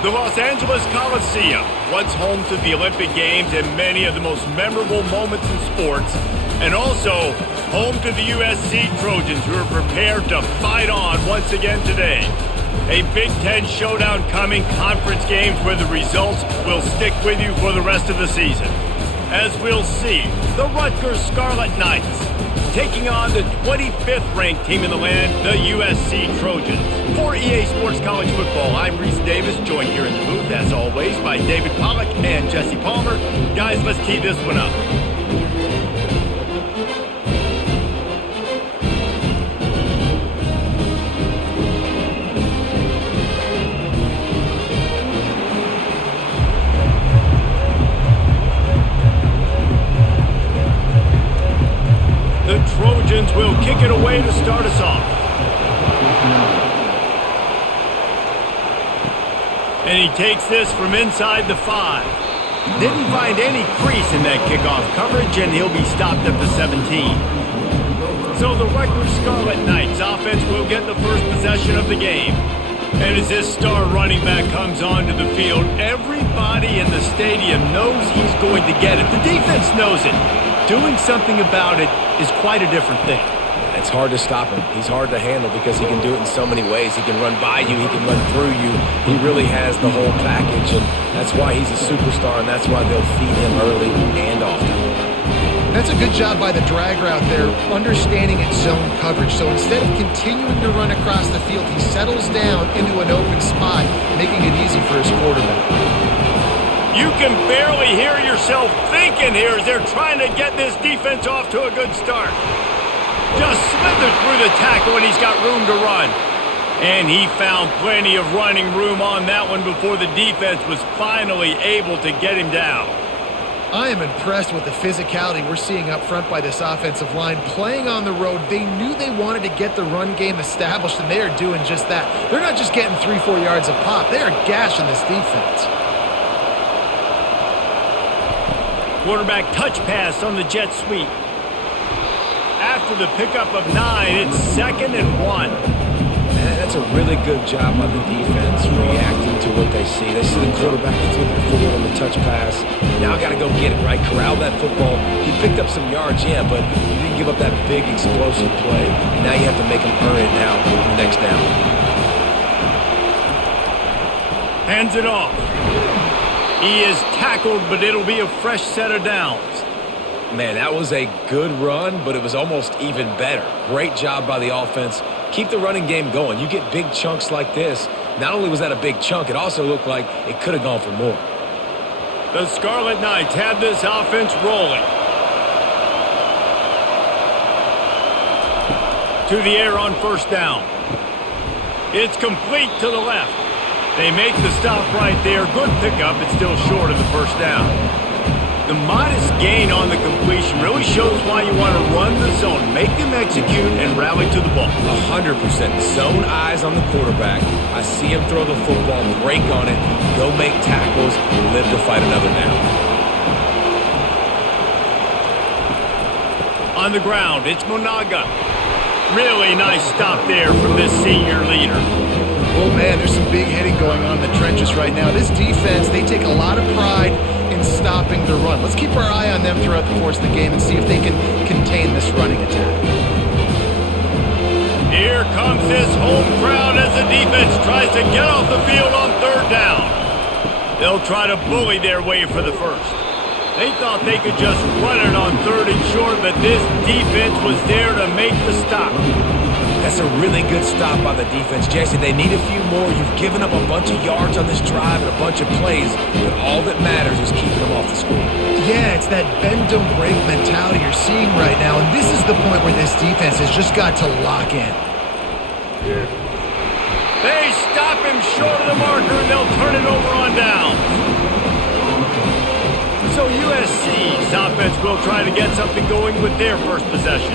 The Los Angeles Coliseum, once home to the Olympic Games and many of the most memorable moments in sports, and also home to the USC Trojans, who are prepared to fight on once again today. A Big Ten showdown coming, conference games where the results will stick with you for the rest of the season. As we'll see, the Rutgers Scarlet Knights taking on the 25th ranked team in the land, the USC Trojans. For EA Sports College Football, I'm Reese Davis, joined here in the booth, as always, by David Pollack and Jesse Palmer. Guys, let's tee this one up. The Trojans will kick it away to start us off. And he takes this from inside the 5. Didn't find any crease in that kickoff coverage, and he'll be stopped at the 17. So the Rutgers Scarlet Knights offense will get the first possession of the game. And as this star running back comes onto the field, everybody in the stadium knows he's going to get it. The defense knows it. Doing something about it is quite a different thing. It's hard to stop him. He's hard to handle because he can do it in so many ways. He can run by you. He can run through you. He really has the whole package, and that's why he's a superstar, and that's why they'll feed him early and often. That's a good job by the drag route there, understanding its zone coverage. So instead of continuing to run across the field, he settles down into an open spot, making it easy for his quarterback. You can barely hear yourself thinking here as they're trying to get this defense off to a good start. Just slithered through the tackle and he's got room to run. And he found plenty of running room on that one before the defense was finally able to get him down. I am impressed with the physicality we're seeing up front by this offensive line. Playing on the road, they knew they wanted to get the run game established, and they are doing just that. They're not just getting 3-4 yards a pop. They are gashing this defense. Quarterback touch pass on the jet sweep. After the pickup of 9, it's 2nd and 1. That's a really good job on the defense, reacting to what they see. They see the quarterback flipping forward on the touch pass. Now I got to go get it, right? Corral that football. He picked up some yards, yeah, but he didn't give up that big explosive play. And now you have to make him earn it now on the next down. Hands it off. He is tackled, but it'll be a fresh set of downs. Man, that was a good run, but it was almost even better. Great job by the offense. Keep the running game going. You get big chunks like this. Not only was that a big chunk, it also looked like it could have gone for more. The Scarlet Knights have this offense rolling. To the air on first down. It's complete to the left. They make the stop right there. Good pickup. It's still short of the first down. The modest gain on the completion really shows why you want to run the zone. Make them execute and rally to the ball. 100%. Zone eyes on the quarterback. I see him throw the football, break on it, go make tackles, live to fight another down. On the ground, it's Monaga. Really nice stop there from this senior leader. Oh, man, there's some big hitting going on in the trenches right now. This defense, they take a lot of pride in stopping the run. Let's keep our eye on them throughout the course of the game and see if they can contain this running attack. Here comes this home crowd as the defense tries to get off the field on 3rd down. They'll try to bully their way for the first. They thought they could just run it on 3rd and short, but this defense was there to make the stop. That's a really good stop by the defense. Jesse, they need a few more. You've given up a bunch of yards on this drive and a bunch of plays, but all that matters is keeping them off the score. Yeah, it's that bend don't break mentality you're seeing right now, and this is the point where this defense has just got to lock in. They stop him short of the marker, and they'll turn it over on downs. So USC's This offense will try to get something going with their first possession.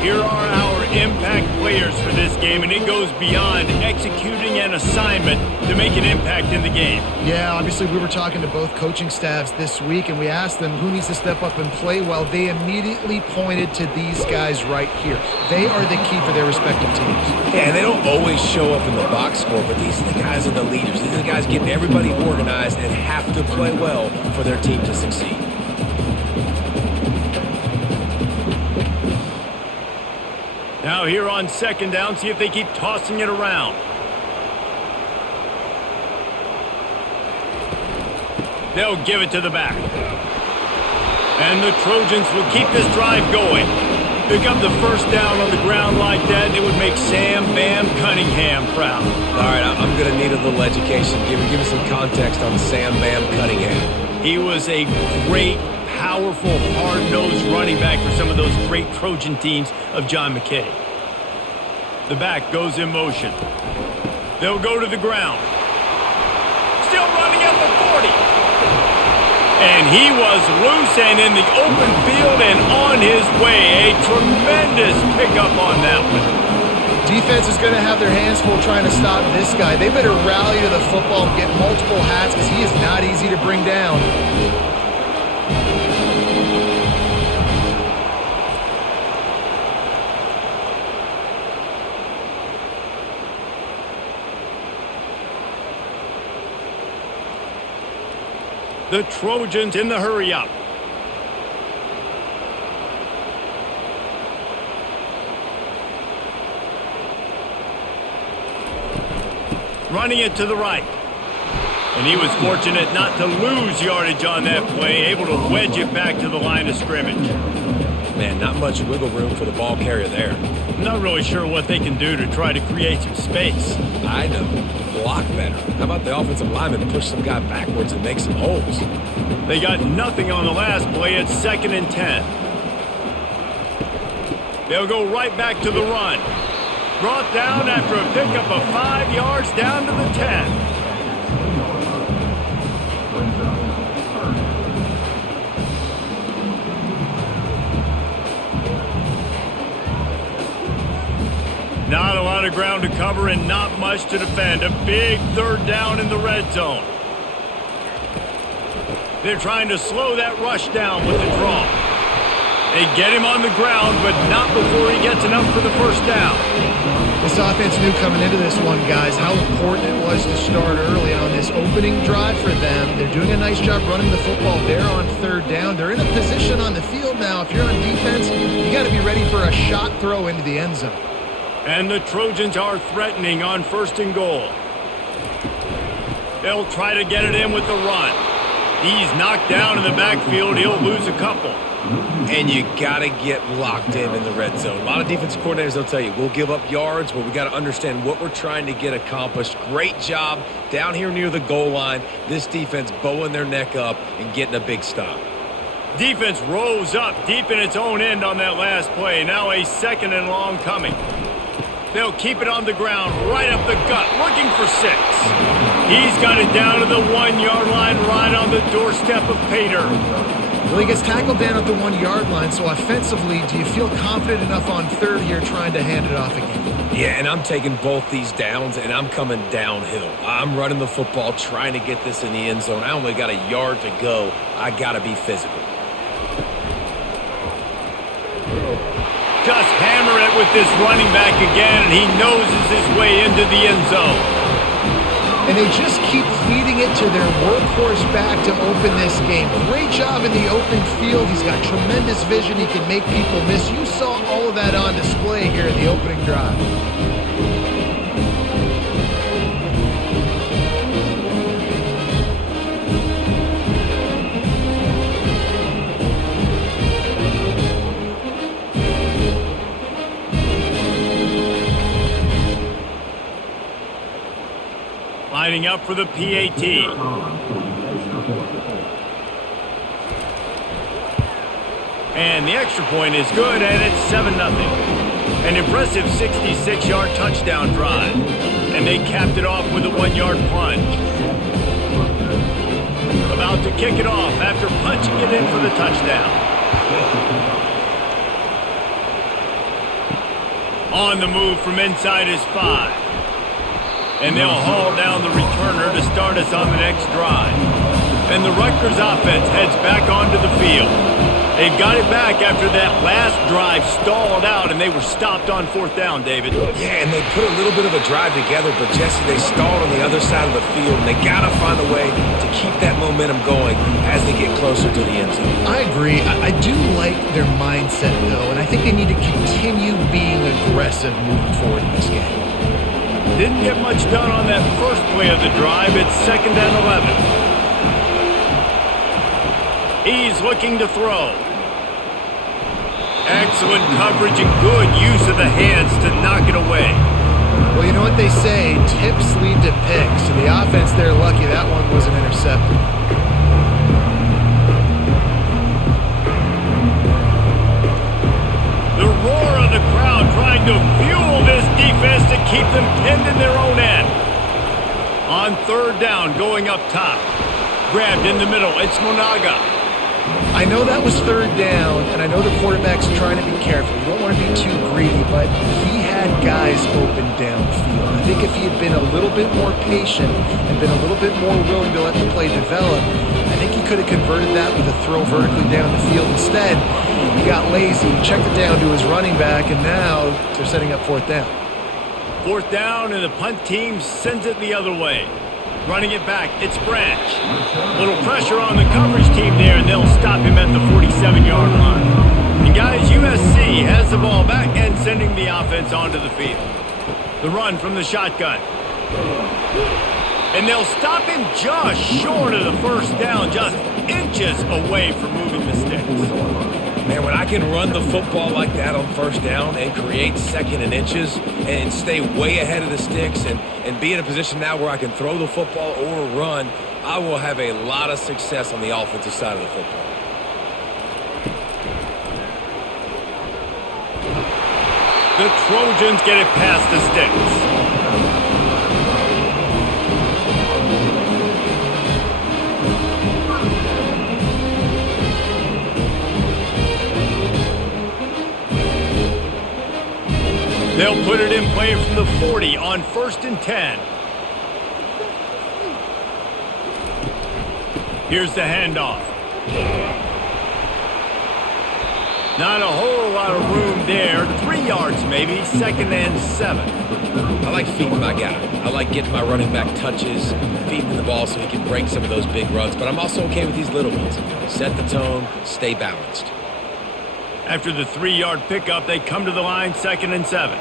Here are our impact players for this game, and it goes beyond executing an assignment to make an impact in the game. Yeah, obviously we were talking to both coaching staffs this week, and we asked them who needs to step up and play well. They immediately pointed to these guys right here. They are the key for their respective teams. Yeah, and they don't always show up in the box score, but these are the guys that are the leaders. These are the guys getting everybody organized and have to play well for their team to succeed. Now here on second down, see if they keep tossing it around. They'll give it to the back. And the Trojans will keep this drive going. Pick up the first down on the ground like that, and it would make Sam Bam Cunningham proud. All right, I'm going to need a little education. Give me some context on Sam Bam Cunningham. He was a great, powerful, hard-nosed running back for some of those great Trojan teams of John McKay. The back goes in motion. They'll go to the ground. Still running at the 40. And he was loose and in the open field and on his way. A tremendous pickup on that one. Defense is going to have their hands full trying to stop this guy. They better rally to the football and get multiple hats because he is not easy to bring down. The Trojans in the hurry up. Running it to the right. And he was fortunate not to lose yardage on that play, able to wedge it back to the line of scrimmage. Man, not much wiggle room for the ball carrier there. I'm not really sure what they can do to try to create some space. I know. Block better. How about the offensive lineman push some guy backwards and make some holes? They got nothing on the last play. It's 2nd and 10. They'll go right back to the run. Brought down after a pickup of 5 yards down to the 10. Not a lot of ground to cover and not much to defend. A big 3rd down in the red zone. They're trying to slow that rush down with the draw. They get him on the ground, but not before he gets enough for the first down. This offense knew coming into this one, guys, how important it was to start early on this opening drive for them. They're doing a nice job running the football there on 3rd down. They're in a position on the field now. If you're on defense, you got to be ready for a shot throw into the end zone. And the Trojans are threatening on 1st and goal. They'll try to get it in with the run. He's knocked down in the backfield. He'll lose a couple. And you got to get locked in the red zone. A lot of defensive coordinators, they'll tell you, we'll give up yards, but we got to understand what we're trying to get accomplished. Great job down here near the goal line. This defense bowing their neck up and getting a big stop. Defense rose up deep in its own end on that last play. Now a 2nd and long coming. They'll keep it on the ground, right up the gut, looking for 6. He's got it down to the 1-yard line, right on the doorstep of Pater. Well, he gets tackled down at the 1-yard line, so offensively, do you feel confident enough on 3rd here trying to hand it off again? Yeah, and I'm taking both these downs, and I'm coming downhill. I'm running the football, trying to get this in the end zone. I only got a yard to go. I got to be physical. Just hammer it with this running back again, and he noses his way into the end zone. And they just keep feeding it to their workhorse back to open this game. Great job in the open field. He's got tremendous vision. He can make people miss. You saw all of that on display here in the opening drive. Lining up for the PAT. And the extra point is good, and it's 7-0. An impressive 66-yard touchdown drive. And they capped it off with a 1-yard plunge. About out to kick it off after punching it in for the touchdown. On the move from inside his 5. And they'll haul down the returner to start us on the next drive. And the Rutgers offense heads back onto the field. They've got it back after that last drive stalled out, and they were stopped on 4th down, David. Yeah, and they put a little bit of a drive together, but Jesse, they stalled on the other side of the field, and they got to find a way to keep that momentum going as they get closer to the end zone. I agree. I do like their mindset, though, and I think they need to continue being aggressive moving forward in this game. Didn't get much done on that first play of the drive. It's 2nd and 11. He's looking to throw. Excellent coverage and good use of the hands to knock it away. Well, you know what they say, tips lead to picks, and the offense, they're lucky that one wasn't intercepted. The roar of the crowd trying to fuel this defense to keep them pinned in their own end. On 3rd down, going up top. Grabbed in the middle, it's Monaga. I know that was 3rd down, and I know the quarterback's trying to be careful. You don't want to be too greedy, but he had guys open downfield. I think if he had been a little bit more patient and been a little bit more willing to let the play develop, I think he could have converted that with a throw vertically down the field. Instead, he got lazy, checked it down to his running back, and now they're setting up 4th down. 4th down, and the punt team sends it the other way. Running it back, it's Branch. Little pressure on the coverage team there, and they'll stop him at the 47-yard line. And guys, USC has the ball back and sending the offense onto the field. The run from the shotgun. And they'll stop him just short of the 1st down, just inches away from moving the sticks. Man, when I can run the football like that on 1st down and create 2nd and inches and stay way ahead of the sticks and be in a position now where I can throw the football or run, I will have a lot of success on the offensive side of the football. The Trojans get it past the sticks. They'll put it in play from the 40 on 1st and 10. Here's the handoff. Not a whole lot of room there. 3 yards maybe, 2nd and 7. I like feeding my guy. I like getting my running back touches, feeding him the ball so he can break some of those big runs. But I'm also okay with these little ones. Set the tone, stay balanced. After the 3-yard pickup, they come to the line, 2nd and 7.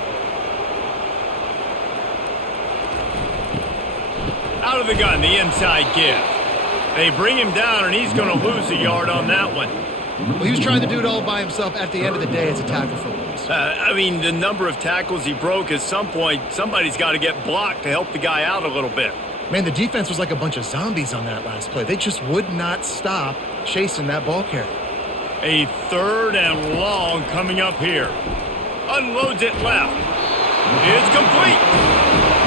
Out of the gun, the inside give. They bring him down, and he's going to lose a yard on that one. Well, he was trying to do it all by himself. At the end of the day, it's a tackle for loss. I mean, the number of tackles he broke, at some point, somebody's got to get blocked to help the guy out a little bit. Man, the defense was like a bunch of zombies on that last play. They just would not stop chasing that ball carrier. A 3rd and long coming up here. Unloads it left. It's complete.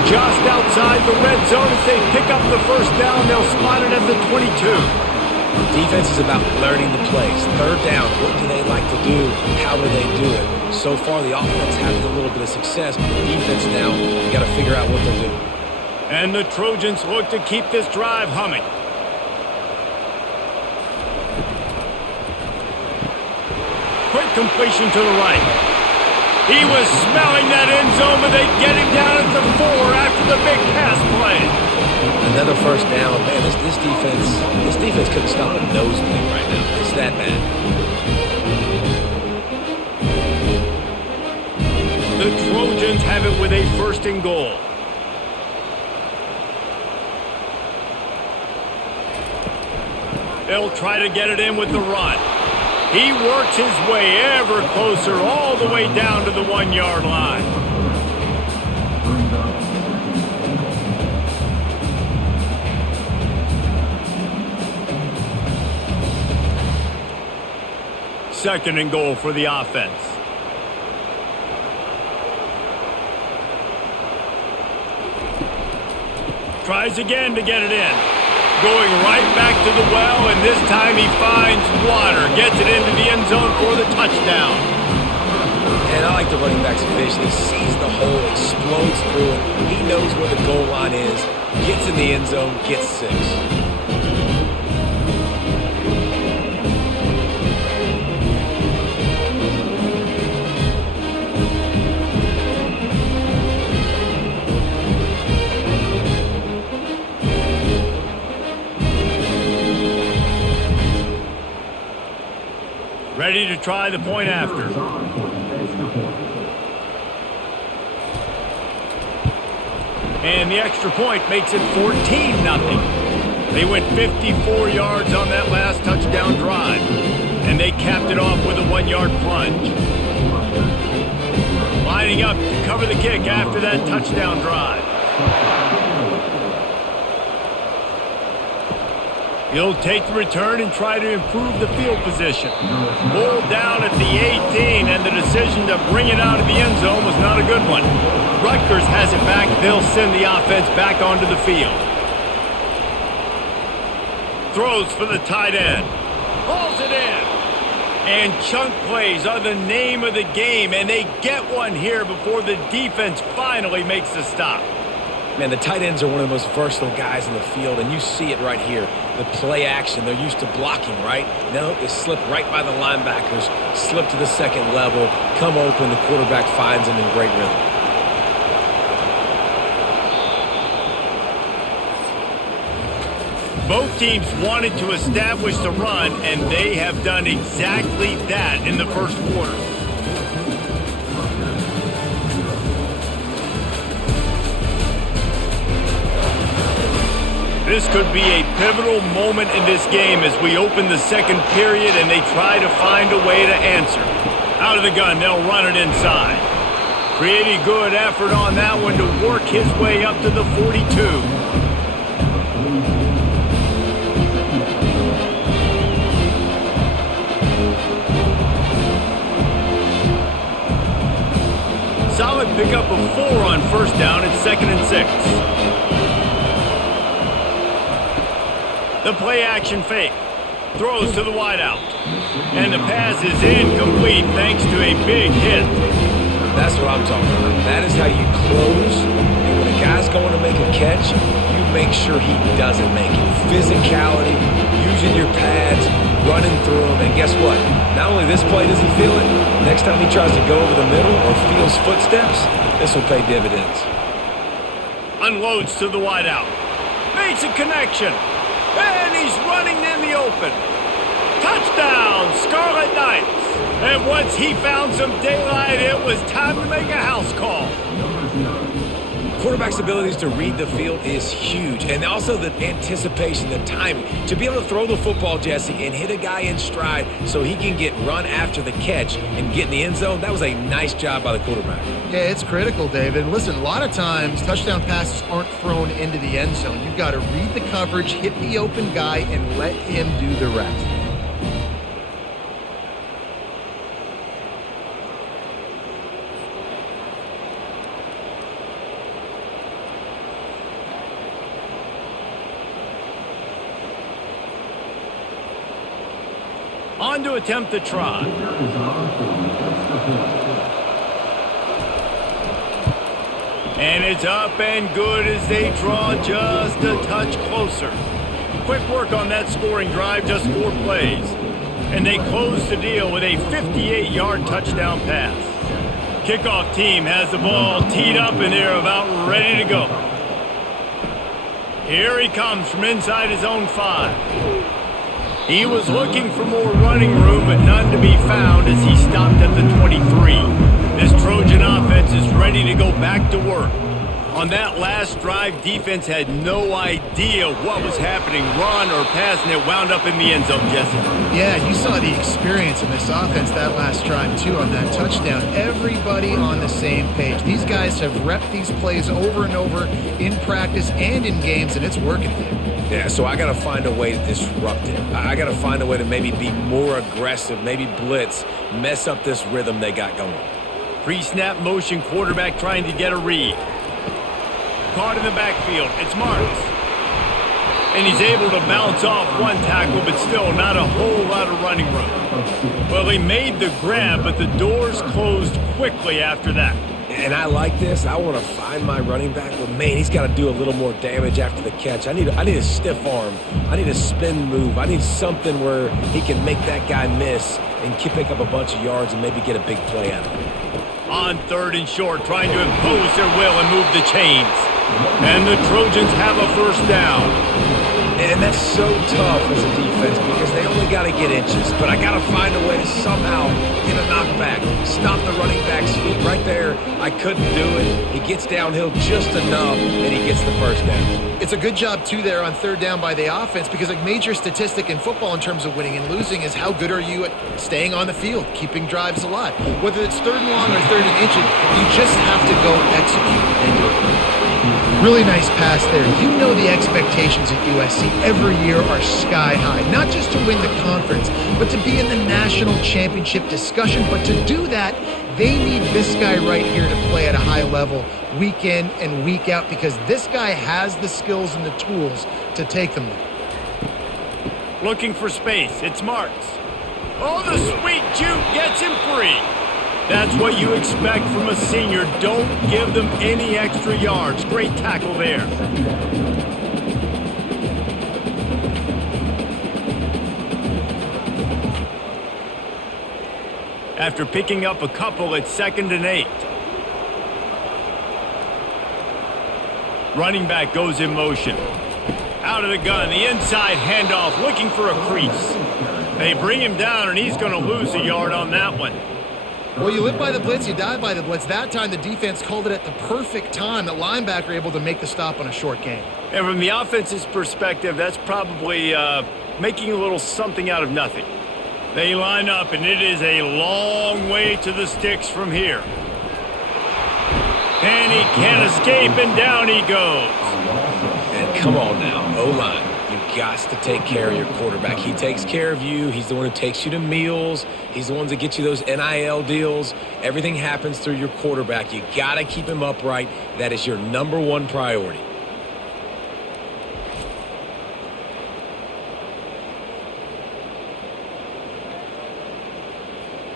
Just outside the red zone. As they pick up the 1st down, they'll spot it at the 22. Defense is about learning the plays. 3rd down, what do they like to do? How do they do it? So far, the offense having a little bit of success, but the defense now, you got to figure out what they're doing. And the Trojans look to keep this drive humming. Quick completion to the right. He was smelling that end zone, but they get him down at the 4 after the big pass play. Another 1st down. Man, this defense couldn't stop a nosebleed right now. It's that bad. The Trojans have it with a 1st and goal. They'll try to get it in with the run. He works his way ever closer all the way down to the 1-yard line. Second and goal for the offense. Tries again to get it in. going right back to the well, and this time he finds water. Gets it into the end zone for the touchdown. And I like the running back's vision. He sees the hole, explodes through it. He knows where the goal line is, gets in the end zone, gets 6. Ready to try the point after. And the extra point makes it 14-0. They went 54 yards on that last touchdown drive. And they capped it off with a 1-yard plunge. Lining up to cover the kick after that touchdown drive. He'll take the return and try to improve the field position. Pulled down at the 18, and the decision to bring it out of the end zone was not a good one. Rutgers has it back. They'll send the offense back onto the field. Throws for the tight end. Hauls it in. And chunk plays are the name of the game, and they get one here before the defense finally makes the stop. Man, the tight ends are one of the most versatile guys in the field, and you see it right here. The play action, they're used to blocking, right? No, they slip right by the linebackers, slip to the second level, come open, the quarterback finds them in great rhythm. Both teams wanted to establish the run, and they have done exactly that in the first quarter. This could be a pivotal moment in this game as we open the second period and they try to find a way to answer. Out of the gun, they'll run it inside. Pretty good effort on that one to work his way up to the 42. Solid pickup of 4 on first down at 2nd and 6. The play action fake. Throws to the wideout. And the pass is incomplete thanks to a big hit. That's what I'm talking about. That is how you close. And when a guy's going to make a catch, you make sure he doesn't make it. Physicality, using your pads, running through them. And guess what? Not only this play does he feel it, next time he tries to go over the middle or feels footsteps, this will pay dividends. Unloads to the wideout. Makes a connection. And he's running in the open. Touchdown, Scarlet Knights. And once he found some daylight, it was time to make a house call. Quarterback's abilities to read the field is huge. And also the anticipation, the timing. To be able to throw the football, Jesse, and hit a guy in stride so he can get run after the catch and get in the end zone, that was a nice job by the quarterback. Yeah, it's critical, David. Listen, a lot of times touchdown passes aren't thrown into the end zone. You've got to read the coverage, hit the open guy, and let him do the rest. On to attempt the try. And it's up and good as they draw just a touch closer. Quick work on that scoring drive, just 4 plays. And they close the deal with a 58-yard touchdown pass. Kickoff team has the ball teed up and they're about ready to go. Here he comes from inside his own 5. He was looking for more running room, but none to be found as he stopped at the 23. This Trojan offense is ready to go back to work. On that last drive, defense had no idea what was happening, run or pass, and it wound up in the end zone, Jesse. Yeah, you saw the experience in this offense that last drive, too, on that touchdown. Everybody on the same page. These guys have repped these plays over and over in practice and in games, and it's working. Yeah, so I got to find a way to disrupt it. I got to find a way to maybe be more aggressive, maybe blitz, mess up this rhythm they got going. Pre-snap motion quarterback trying to get a read. Caught in the backfield. It's Marks. And he's able to bounce off one tackle, but still not a whole lot of running room. Well, he made the grab, but the doors closed quickly after that. And I like this. I want to find my running back, but man, he's got to do a little more damage after the catch. I need a stiff arm. I need a spin move. I need something where he can make that guy miss and pick up a bunch of yards and maybe get a big play out of it. On 3rd and short, trying to impose their will and move the chains. And the Trojans have a first down. And that's so tough as a defense because they only got to get inches. But I got to find a way to somehow get a knockback, stop the running back's feet right there. I couldn't do it. He gets downhill just enough, and he gets the first down. It's a good job, too, there on 3rd down by the offense because a major statistic in football in terms of winning and losing is how good are you at staying on the field, keeping drives alive. Whether it's 3rd and long or 3rd and inches, you just have to go execute and do it. Really nice pass there. You know the expectations at USC every year are sky high. Not just to win the conference, but to be in the national championship discussion. But to do that, they need this guy right here to play at a high level week in and week out because this guy has the skills and the tools to take them there. Looking for space. It's Marks. Oh, the sweet juke gets him free. That's what you expect from a senior. Don't give them any extra yards. Great tackle there. After picking up a couple, it's 2nd and 8. Running back goes in motion. Out of the gun, the inside handoff, looking for a crease. They bring him down, and he's going to lose a yard on that one. Well, you live by the blitz, you die by the blitz. That time, the defense called it at the perfect time. The linebacker able to make the stop on a short gain. And from the offense's perspective, that's probably making a little something out of nothing. They line up, and it is a long way to the sticks from here. And he can't escape, and down he goes. And come on now, O-line. You've got to take care of your quarterback. He takes care of you. He's the one who takes you to meals. He's the one that gets you those NIL deals. Everything happens through your quarterback. You got to keep him upright. That is your #1 priority.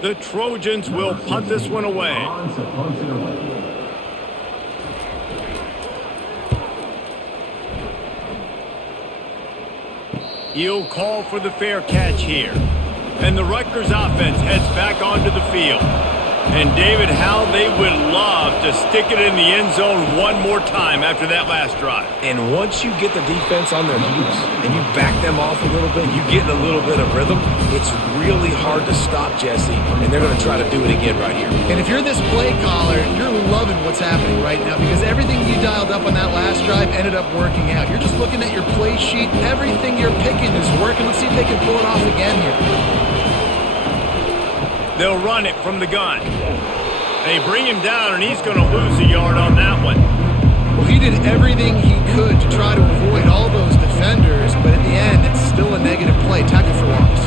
The Trojans will punt this one away. He'll call for the fair catch here. And the Rutgers offense heads back onto the field. And David, how they would love to stick it in the end zone one more time after that last drive. And once you get the defense on their heels and you back them off a little bit, you get in a little bit of rhythm, it's really hard to stop, Jesse, and they're going to try to do it again right here. And if you're this play caller, you're loving what's happening right now because everything you dialed up on that last drive ended up working out. You're just looking at your play sheet. Everything you're picking is working. Let's see if they can pull it off again here. They'll run it from the gun. They bring him down, and he's going to lose a yard on that one. Well, he did everything he could to try to avoid all those defenders, but in the end, it's still a negative play. Tackle for loss.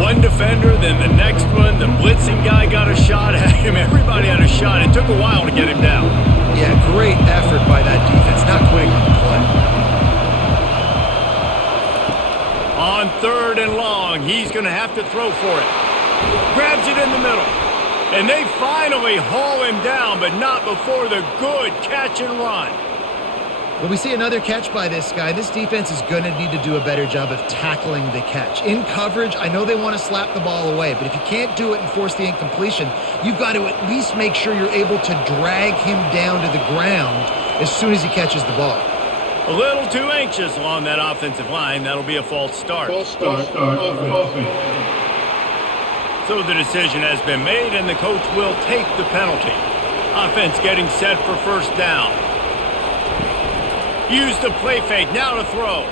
One defender, then the next one. The blitzing guy got a shot at him. Everybody had a shot. It took a while to get him down. Yeah, great effort by that defense, not quitting on the play. On 3rd and long, he's going to have to throw for it. Grabs it in the middle. And they finally haul him down, but not before the good catch and run. Well, we see another catch by this guy. This defense is going to need to do a better job of tackling the catch. In coverage, I know they want to slap the ball away, but if you can't do it and force the incompletion, you've got to at least make sure you're able to drag him down to the ground as soon as he catches the ball. A little too anxious along that offensive line. That'll be a false start. False start. So the decision has been made, and the coach will take the penalty. Offense getting set for first down. Use the play fake, now to throw.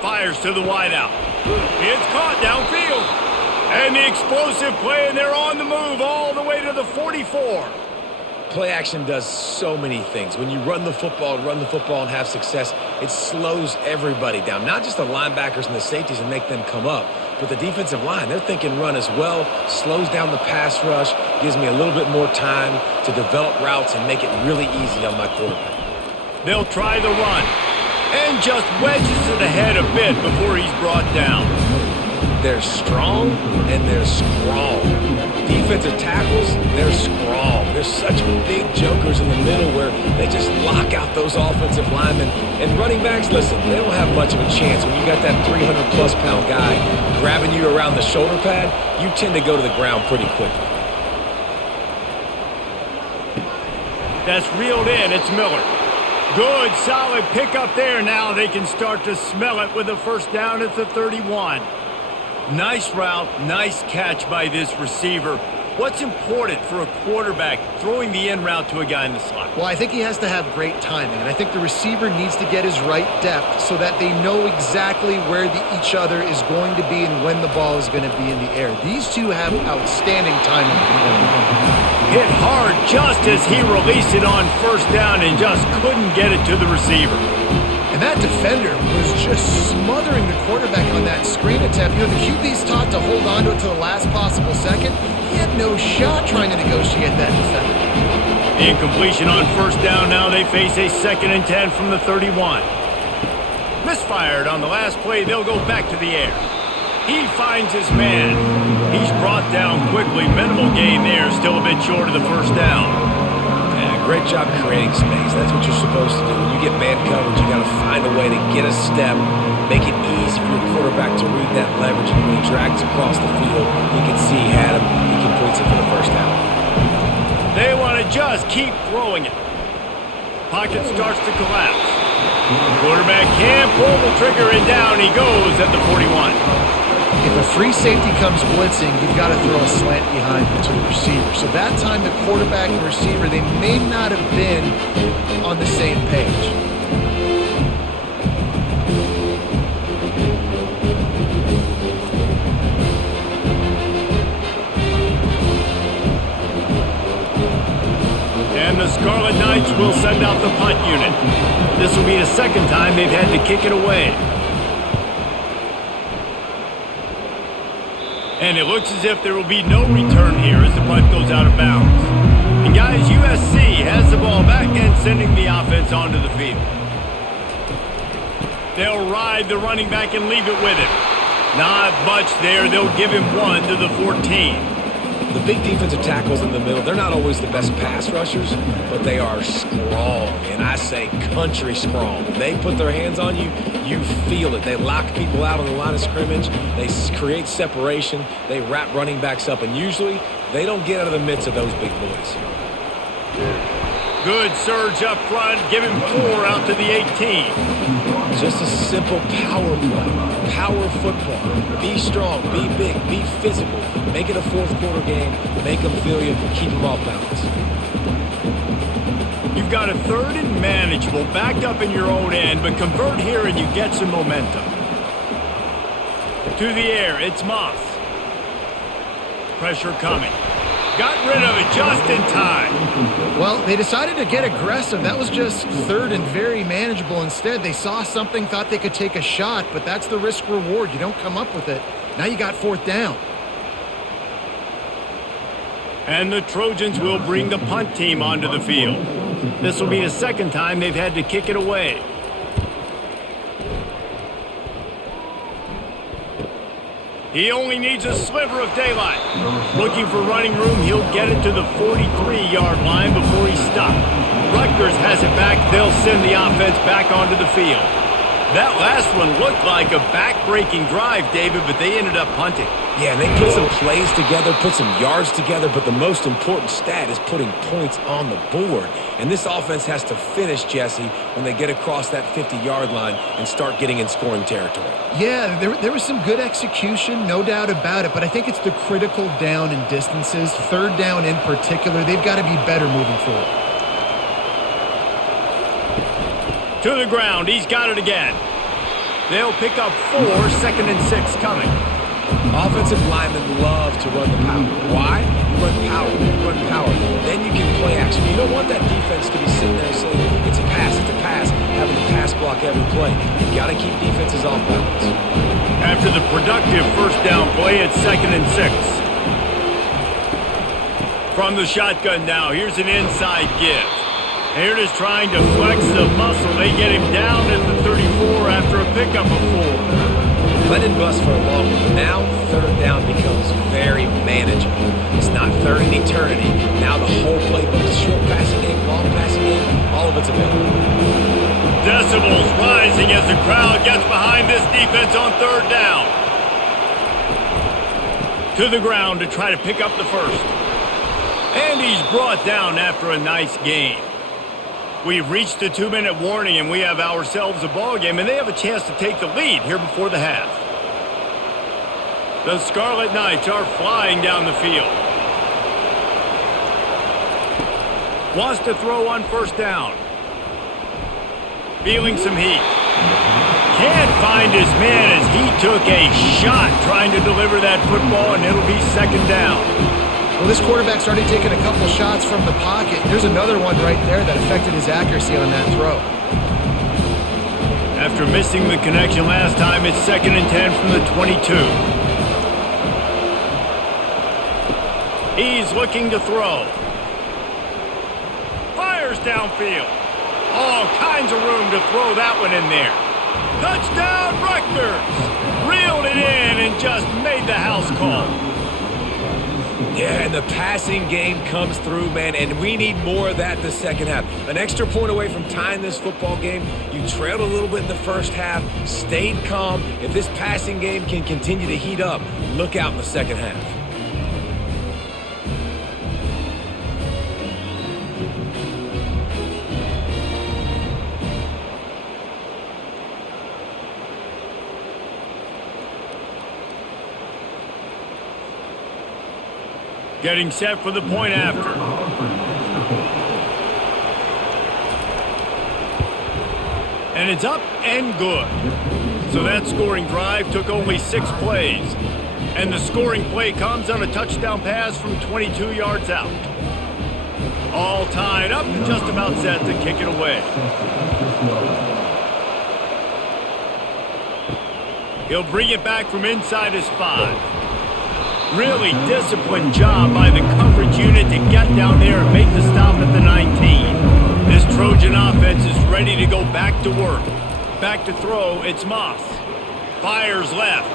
Fires to the wideout. It's caught downfield. And the explosive play, and they're on the move all the way to the 44. Play action does so many things. When you run the football and have success, it slows everybody down. Not just the linebackers and the safeties and make them come up, but the defensive line. They're thinking run as well, slows down the pass rush, gives me a little bit more time to develop routes and make it really easy on my quarterback. They'll try the run. and just wedges it ahead a bit before he's brought down. They're strong and they're strong. Defensive tackles, they're strong. They're such big jokers in the middle where they just lock out those offensive linemen. And running backs, listen, they don't have much of a chance. When you got that 300-plus pound guy grabbing you around the shoulder pad, you tend to go to the ground pretty quickly. That's reeled in. It's Miller. Good, solid pickup there. Now they can start to smell it with a first down at the 31. Nice route, nice catch by this receiver. What's important for a quarterback throwing the in route to a guy in the slot? Well, I think he has to have great timing, and I think the receiver needs to get his right depth so that they know exactly where each other is going to be and when the ball is going to be in the air. These two have outstanding timing. Hit hard just as he released it on first down and just couldn't get it to the receiver. And that defender was just smothering the quarterback on that screen attempt. You know, the QB's taught to hold on to it to the last possible second. He had no shot trying to negotiate that defender. Incompletion on first down. Now they face a 2nd and 10 from the 31. Misfired on the last play. They'll go back to the air. He finds his man. He's brought down quickly. Minimal gain there. Still a bit short of the first down. Great job creating space. That's what you're supposed to do. When you get man coverage, you got to find a way to get a step, make it easy for your quarterback to read that leverage. And when he drags across the field, you can see he had him. He completes it for the first down. They want to just keep throwing it. Pocket starts to collapse. Quarterback can't pull the trigger, and down he goes at the 41. If a free safety comes blitzing, you've got to throw a slant behind it to the receiver. So that time the quarterback and receiver, they may not have been on the same page. And the Scarlet Knights will send out the punt unit. This will be the second time they've had to kick it away. And it looks as if there will be no return here as the punt goes out of bounds. And guys, USC has the ball back and sending the offense onto the field. They'll ride the running back and leave it with him. Not much there. They'll give him 1 to the 14. The big defensive tackles in the middle, they're not always the best pass rushers, but they are strong, and I say country strong. When they put their hands on you, you feel it. They lock people out on the line of scrimmage. They create separation. They wrap running backs up, and usually they don't get out of the midst of those big boys. Good surge up front. Give him 4 out to the 18. Just a simple power play. Power football. Be strong. Be big. Be physical. Make it a fourth quarter game. Make them feel you. Keep them off balance. You've got a 3rd and manageable backed up in your own end, but convert here and you get some momentum. To the air. It's Moss. Pressure coming. Got rid of it just in time. Well, they decided to get aggressive. That was just 3rd and very manageable. Instead, they saw something, thought they could take a shot, but that's the risk reward. You don't come up with it. Now you got 4th down. And the Trojans will bring the punt team onto the field. This will be the 2nd time they've had to kick it away. He only needs a sliver of daylight. Looking for running room, he'll get it to the 43-yard line before he's stopped. Rutgers has it back. They'll send the offense back onto the field. That last one looked like a back-breaking drive, David, but they ended up punting. Yeah, they put some plays together, put some yards together, but the most important stat is putting points on the board. And this offense has to finish, Jesse, when they get across that 50-yard line and start getting in scoring territory. Yeah, there was some good execution, no doubt about it, but I think it's the critical down and distances, 3rd down in particular. They've got to be better moving forward. To the ground. He's got it again. They'll pick up 4, 2nd and 6 coming. Offensive linemen love to run the power. Why? You run power. You run power. Then you can play action. You don't want that defense to be sitting there saying, it's a pass, having to pass block every play. You got to keep defenses off balance. After the productive first down play, it's 2nd and 6. From the shotgun now, here's an inside give. Here it is trying to flex the muscle. They get him down at the 31. 4 after a pickup of 4. Let it bust for a long one, but now third down becomes very manageable. It's not third in eternity. Now the whole playbook, short passing game, long passing game, all of it's available. Decibels rising as the crowd gets behind this defense on third down. To the ground to try to pick up the first. And he's brought down after a nice gain. We've reached the 2-minute warning, and we have ourselves a ball game, and they have a chance to take the lead here before the half. The Scarlet Knights are flying down the field. Wants to throw on first down. Feeling some heat. Can't find his man as he took a shot trying to deliver that football, and it'll be second down. Well, this quarterback's already taken a couple shots from the pocket. There's another one right there that affected his accuracy on that throw. After missing the connection last time, it's 2nd and 10 from the 22. He's looking to throw. Fires downfield. All kinds of room to throw that one in there. Touchdown, Rutgers! Reeled it in and just made the house call. Yeah, and the passing game comes through, man, and we need more of that in the second half. An extra point away from tying this football game. You trailed a little bit in the first half, stayed calm. If this passing game can continue to heat up, look out in the second half. Getting set for the point after. And it's up and good. So that scoring drive took only 6 plays. And the scoring play comes on a touchdown pass from 22 yards out. All tied up and just about set to kick it away. He'll bring it back from inside his 5. Really disciplined job by the coverage unit to get down there and make the stop at the 19. This Trojan offense is ready to go back to work. Back to throw, it's Moss. Fires left.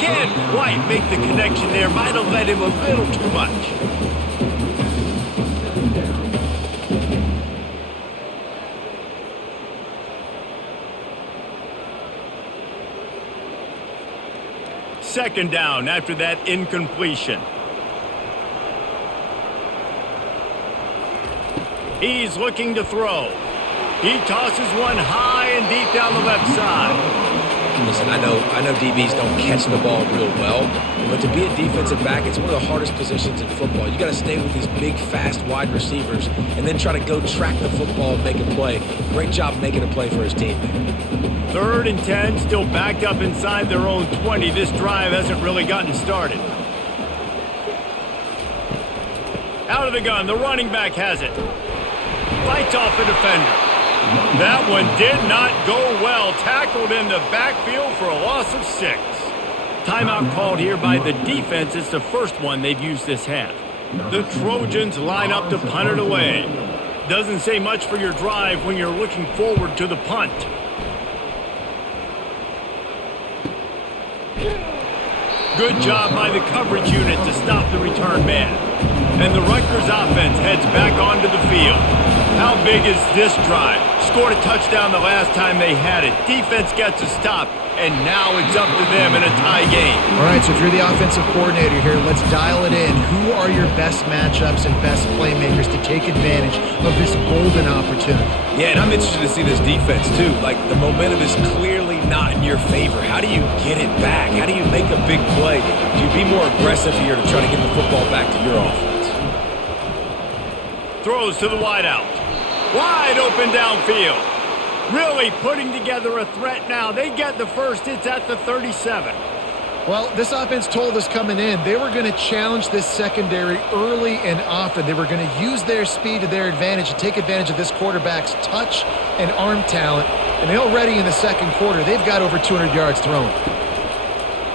Can't quite make the connection there. Might have led him a little too much. Second down after that incompletion. He's looking to throw. He tosses one high and deep down the left side. Listen, I know DBs don't catch the ball real well, but to be a defensive back, it's one of the hardest positions in football. You got to stay with these big, fast, wide receivers and then try to go track the football and make a play. Great job making a play for his team there. 3rd and 10, still backed up inside their own 20. This drive hasn't really gotten started. Out of the gun, the running back has it. Fights off a defender. That one did not go well. Tackled in the backfield for a loss of 6. Timeout called here by the defense. It's the first one they've used this half. The Trojans line up to punt it away. Doesn't say much for your drive when you're looking forward to the punt. Good job by the coverage unit to stop the return man. And the Rutgers offense heads back onto the field. How big is this drive? Scored a touchdown the last time they had it. Defense gets a stop, and now it's up to them in a tie game. All right, so if you're the offensive coordinator here, let's dial it in. Who are your best matchups and best playmakers to take advantage of this golden opportunity? Yeah, and I'm interested to see this defense, too. Like, the momentum is clearly not in your favor. How do you get it back? How do you make a big play? Do you be more aggressive here to try to get the football back to your offense? Throws to the wideout. Wide open downfield. Really putting together a threat now. They get the first. It's at the 37. Well, this offense told us coming in they were going to challenge this secondary early and often. They were going to use their speed to their advantage and take advantage of this quarterback's touch and arm talent. And already in the second quarter, they've got over 200 yards thrown.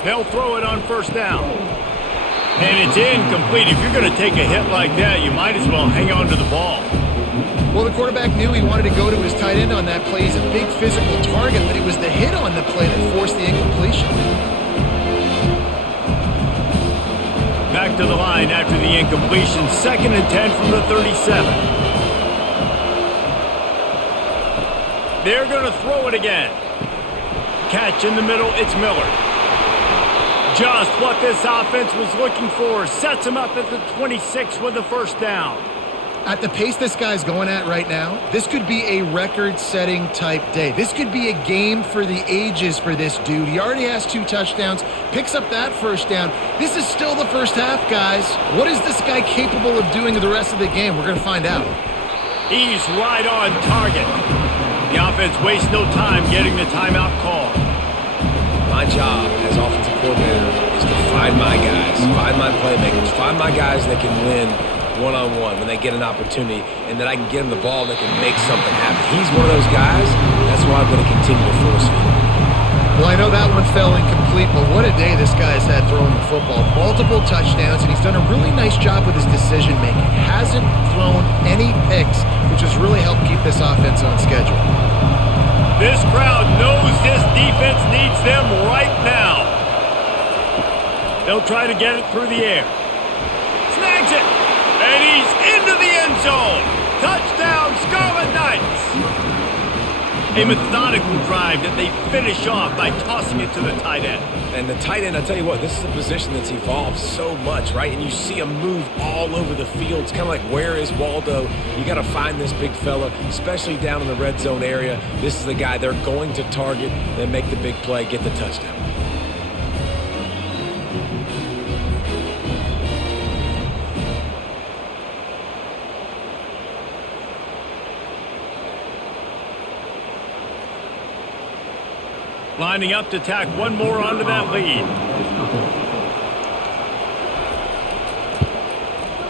They'll throw it on first down. And it's incomplete. If you're going to take a hit like that, you might as well hang on to the ball. Well, the quarterback knew he wanted to go to his tight end on that play. He's a big physical target, but it was the hit on the play that forced the incompletion. Back to the line after the incompletion. 2nd and 10 from the 37. They're going to throw it again. Catch in the middle. It's Miller. Just what this offense was looking for. Sets him up at the 26 with the first down. At the pace this guy's going at right now, this could be a record-setting type day. This could be a game for the ages for this dude. He already has 2 touchdowns, picks up that first down. This is still the first half, guys. What is this guy capable of doing the rest of the game? We're going to find out. He's right on target. The offense wastes no time getting the timeout call. My job as offensive coordinator is to find my guys, find my playmakers, find my guys that can win one-on-one when they get an opportunity, and that I can get them the ball and they can make something happen. He's one of those guys. That's why I'm going to continue to force feed him. Well, I know that one fell incomplete, but what a day this guy's had throwing the football. Multiple touchdowns, and he's done a really nice job with his decision-making. Hasn't thrown any picks, which has really helped keep this offense on schedule. This crowd knows this defense needs them right now. They'll try to get it through the air. Snags it. And he's into the end zone. Touchdown, Scarlet Knights. A methodical drive that they finish off by tossing it to the tight end. And the tight end, I'll tell you what, this is a position that's evolved so much, right? And you see him move all over the field. It's kind of like, where is Waldo? You got to find this big fella, especially down in the red zone area. This is the guy they're going to target, then make the big play, get the touchdown. Lining up to tack one more onto that lead.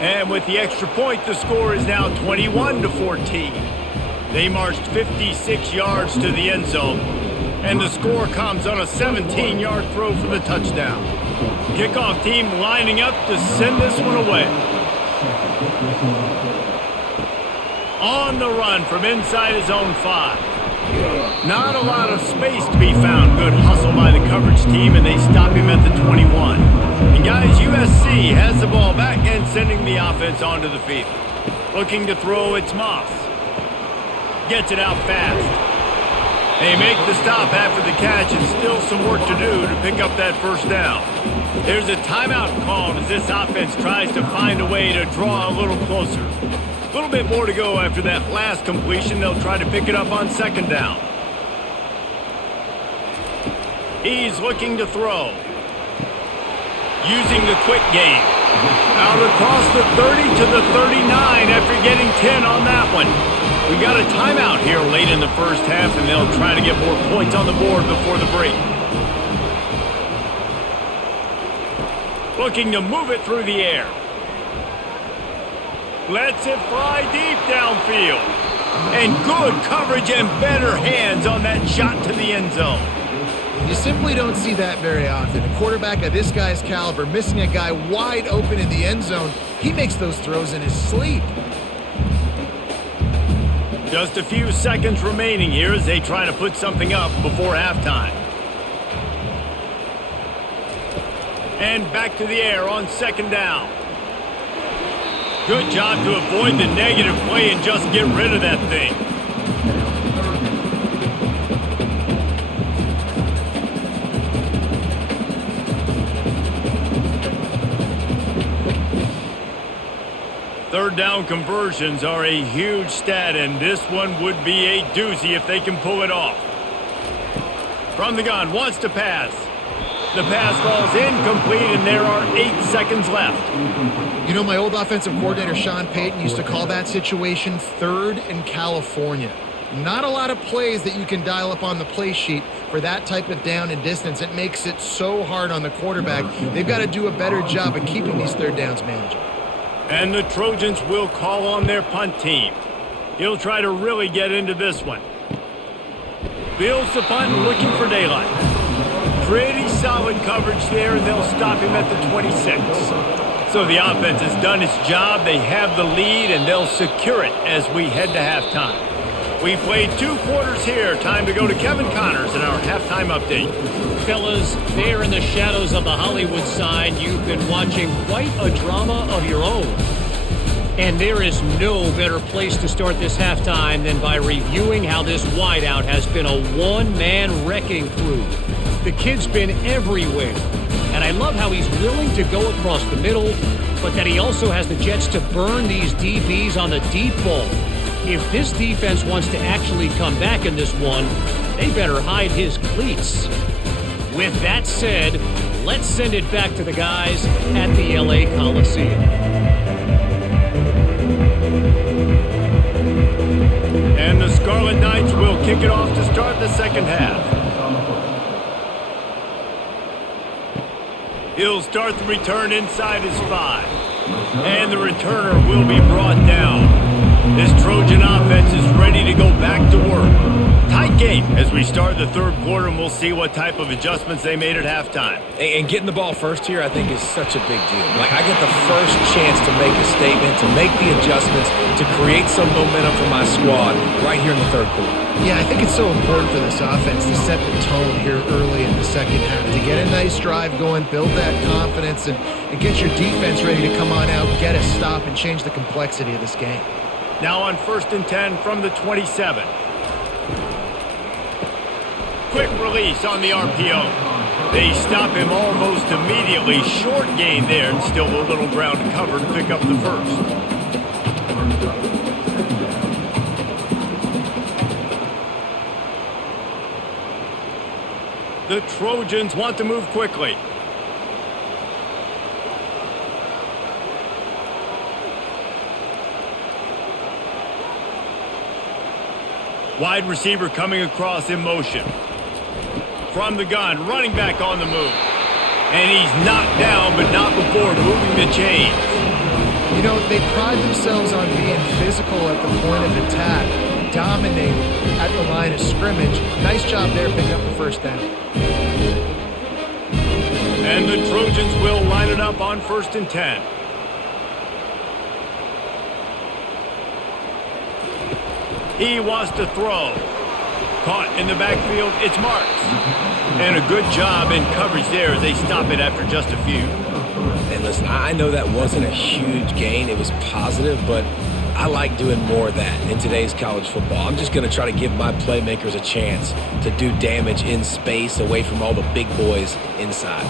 And with the extra point, the score is now 21-14. They marched 56 yards to the end zone, and the score comes on a 17-yard throw for the touchdown. Kickoff team lining up to send this one away. On the run from inside his own 5. Not a lot of space to be found. Good hustle by the coverage team, and they stop him at the 21. And guys, USC has the ball back and sending the offense onto the field. Looking to throw, it's Moss. Gets it out fast. They make the stop after the catch, and still some work to do to pick up that first down. There's a timeout called as this offense tries to find a way to draw a little closer. A little bit more to go after that last completion. They'll try to pick it up on 2nd down. He's looking to throw. Using the quick game. Out across the 30 to the 39 after getting 10 on that one. We've got a timeout here late in the first half, and they'll try to get more points on the board before the break. Looking to move it through the air. Lets it fly deep downfield. And good coverage and better hands on that shot to the end zone. You simply don't see that very often. A quarterback of this guy's caliber missing a guy wide open in the end zone. He makes those throws in his sleep. Just a few seconds remaining here as they try to put something up before halftime. And back to the air on 2nd down. Good job to avoid the negative play and just get rid of that thing. Third down conversions are a huge stat, and this one would be a doozy if they can pull it off. From the gun, wants to pass. The pass falls incomplete, and there are 8 seconds left. You know, my old offensive coordinator, Sean Payton, used to call that situation 3rd and California. Not a lot of plays that you can dial up on the play sheet for that type of down and distance. It makes it so hard on the quarterback. They've got to do a better job of keeping these 3rd downs manageable. And the Trojans will call on their punt team. He'll try to really get into this one. Fields the punt, looking for daylight. Pretty solid coverage there, and they'll stop him at the 26. So the offense has done its job. They have the lead, and they'll secure it as we head to halftime. We've played 2 quarters here. Time to go to Kevin Connors in our halftime update. Fellas, there in the shadows of the Hollywood sign, you've been watching quite a drama of your own. And there is no better place to start this halftime than by reviewing how this wideout has been a one-man wrecking crew. The kid's been everywhere. And I love how he's willing to go across the middle, but that he also has the jets to burn these DBs on the deep ball. If this defense wants to actually come back in this one, they better hide his cleats. With that said, let's send it back to the guys at the LA Coliseum. And the Scarlet Knights will kick it off to start the second half. He'll start the return inside his 5. And the returner will be brought down. This Trojan offense is ready to go back to work. Tight game as we start the third quarter, and we'll see what type of adjustments they made at halftime. And getting the ball first here, I think, is such a big deal. Like, I get the first chance to make a statement, to make the adjustments, to create some momentum for my squad right here in the third quarter. Yeah, I think it's so important for this offense to set the tone here early in the second half, to get a nice drive going, build that confidence, and get your defense ready to come on out, get a stop, and change the complexity of this game. Now on 1st and 10 from the 27. Quick release on the RPO. They stop him almost immediately. Short gain there, and still a little ground cover to pick up the first. The Trojans want to move quickly. Wide receiver coming across in motion. From the gun, running back on the move. And he's knocked down, but not before moving the chains. You know, they pride themselves on being physical at the point of attack, dominating at the line of scrimmage. Nice job there picking up the first down. And the Trojans will line it up on 1st and 10. He wants to throw. Caught in the backfield, it's Marks. And a good job in coverage there as they stop it after just a few. And listen, I know that wasn't a huge gain. It was positive, but I like doing more of that in today's college football. I'm just going to try to give my playmakers a chance to do damage in space away from all the big boys inside.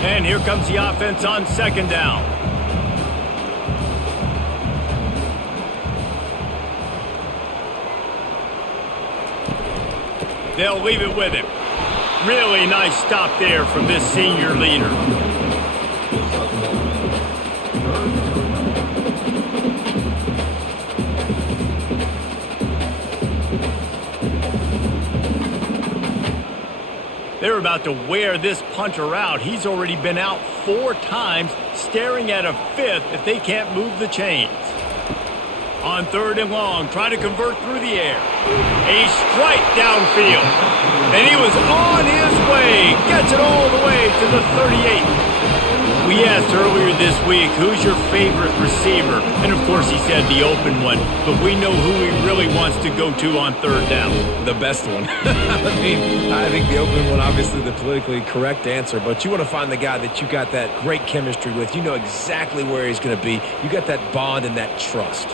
And here comes the offense on 2nd down. They'll leave it with him. Really nice stop there from this senior leader. They're about to wear this punter out. He's already been out 4 times, staring at a 5th if they can't move the chains. On 3rd and long, trying to convert through the air. A strike downfield. And he was on his way. Gets it all the way to the 38. We asked earlier this week, who's your favorite receiver? And of course he said the open one. But we know who he really wants to go to on 3rd down. The best one. I think the open one, obviously the politically correct answer. But you want to find the guy that you got that great chemistry with. You know exactly where he's going to be. You got that bond and that trust.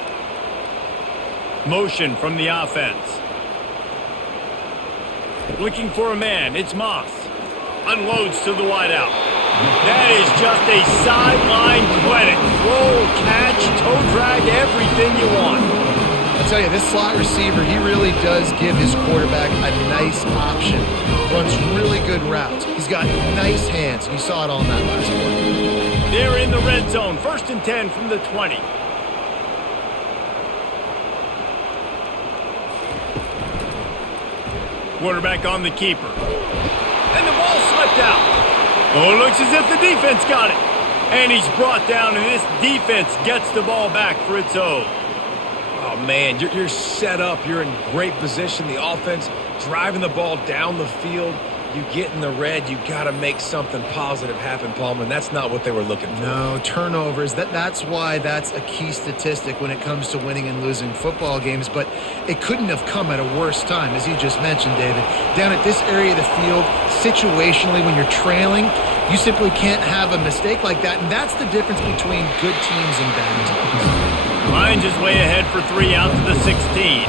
Motion from the offense. Looking for a man. It's Moss. Unloads to the wideout. That is just a sideline clinic. Roll, catch, toe drag, everything you want. I'll tell you, this slot receiver, he really does give his quarterback a nice option. Runs really good routes. He's got nice hands. You saw it all in that last play. They're in the red zone. 1st and 10 from the 20. Quarterback on the keeper. And the ball slipped out. Oh, it looks as if the defense got it. And he's brought down, and this defense gets the ball back for its own. Oh, man, you're set up. You're in great position. The offense driving the ball down the field. You get in the red, you got to make something positive happen, Palmer, and that's not what they were looking for. No, turnovers. That's why that's a key statistic when it comes to winning and losing football games, but it couldn't have come at a worse time, as you just mentioned, David. Down at this area of the field, situationally, when you're trailing, you simply can't have a mistake like that, and that's the difference between good teams and bad teams. Lions is way ahead for 3 out to the 16.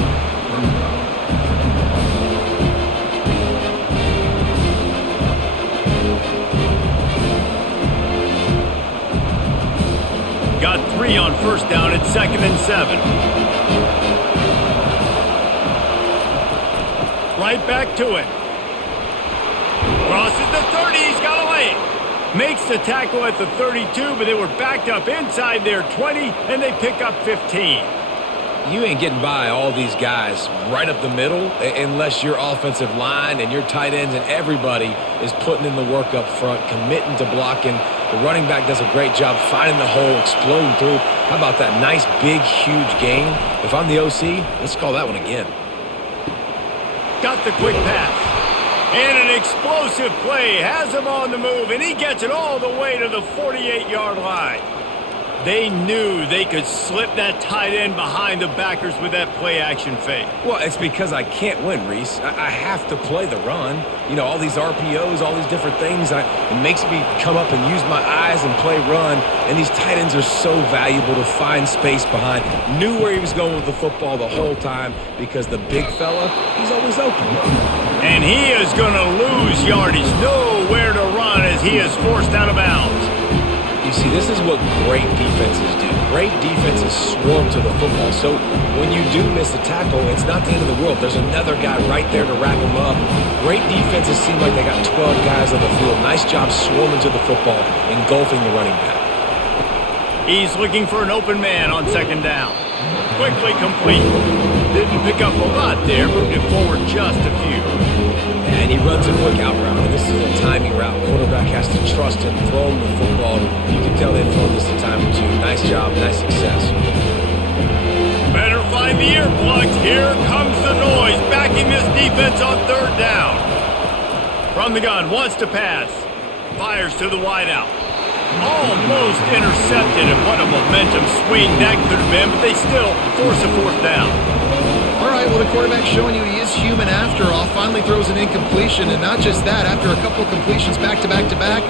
Got 3 on first down at 2nd and 7. Right back to it. Crosses the 30. He's got away. Makes the tackle at the 32, but they were backed up inside their 20, and they pick up 15. You ain't getting by all these guys right up the middle unless your offensive line and your tight ends and everybody is putting in the work up front, committing to blocking. The running back does a great job finding the hole, exploding through. How about that nice, big, huge gain? If I'm the OC, let's call that one again. Got the quick pass. And an explosive play has him on the move, and he gets it all the way to the 48-yard line. They knew they could slip that tight end behind the backers with that play-action fake. Well, it's because I can't win, Reese. I have to play the run. You know, all these RPOs, all these different things, it makes me come up and use my eyes and play run. And these tight ends are so valuable to find space behind. Knew where he was going with the football the whole time because the big fella, he's always open. And he is going to lose yardage. Nowhere to run as he is forced out of bounds. You see, this is what great defenses do. Great defenses swarm to the football. So when you do miss a tackle, it's not the end of the world. There's another guy right there to wrap him up. Great defenses seem like they got 12 guys on the field. Nice job swarming to the football, engulfing the running back. He's looking for an open man on 2nd down. Quickly complete. Didn't pick up a lot there, moved it forward just a few. And he runs a quick out route. And this is a timing route. Quarterback has to trust him, throw him the football. You can tell they've thrown this a time or two. Nice job, nice success. Better find the earplugs. Here comes the noise, backing this defense on 3rd down. From the gun, wants to pass. Fires to the wideout. Almost intercepted, and what a momentum swing that could have been, but they still force a 4th down. All right, well, the quarterback's showing you he is human after all. Finally throws an incompletion, and not just that, after a couple of completions back-to-back-to-back,